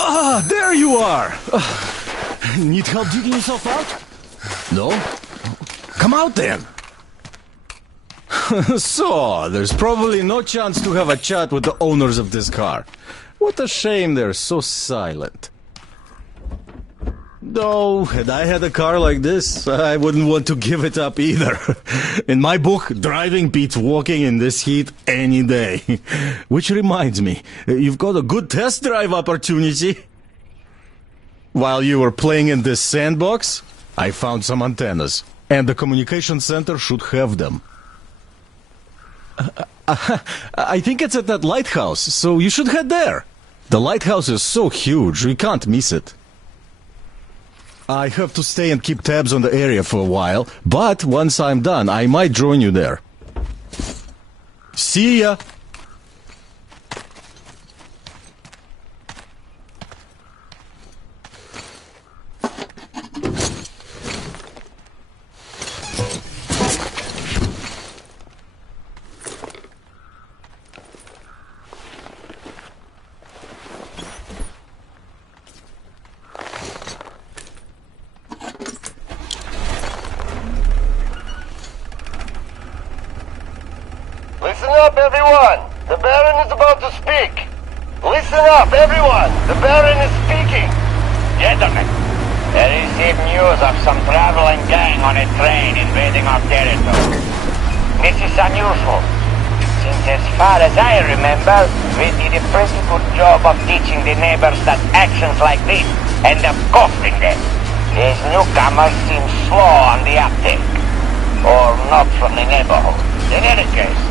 Ah, there you are! Need help digging yourself out? No? Come out then! So, there's probably no chance to have a chat with the owners of this car. What a shame they're so silent. Though, had I had a car like this, I wouldn't want to give it up either. In my book, driving beats walking in this heat any day. Which reminds me, you've got a good test drive opportunity. While you were playing in this sandbox, I found some antennas, and the communication center should have them. I think it's at that lighthouse, so you should head there. The lighthouse is so huge, we can't miss it. I have to stay and keep tabs on the area for a while, but once I'm done, I might join you there. See ya! Listen up, everyone! The Baron is about to speak! Listen up, everyone! The Baron is speaking! Gentlemen, I received news of some traveling gang on a train invading our territory. This is unusual, since as far as I remember, we did a pretty good job of teaching the neighbors that actions like this end up costing them. These newcomers seem slow on the uptake, or not from the neighborhood. In any case,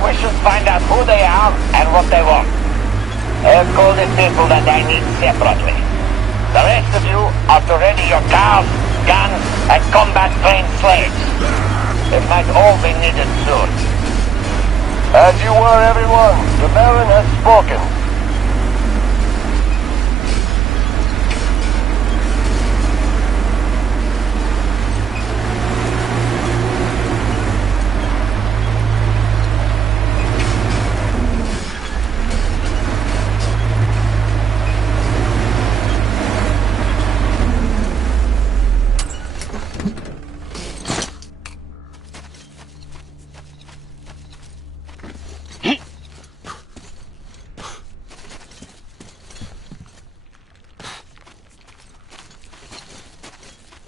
we should find out who they are and what they want. I'll call the people that I need separately. The rest of you are to ready your cars, guns, and combat-trained slaves. It might all be needed soon. As you were, everyone, the Baron has spoken.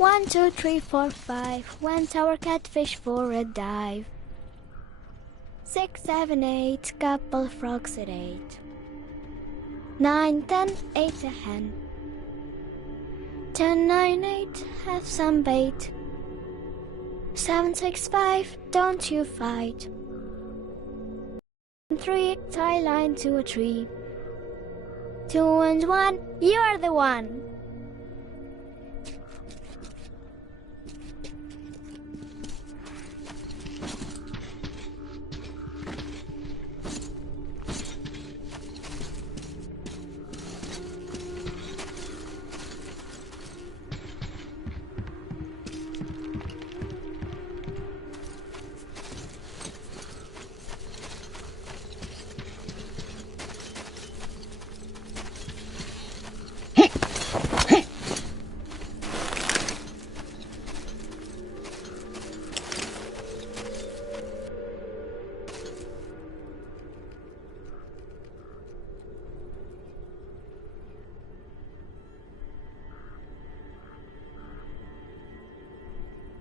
1, 2, 3, 4, 5. Went our catfish for a dive. 6, 7, 8. Couple frogs at 8. 9, 10. 8 a hen. 10, 9, 8. Have some bait. 7, 6, 5. Don't you fight. 3. Tie line to a tree. 2 and 1. You're the one.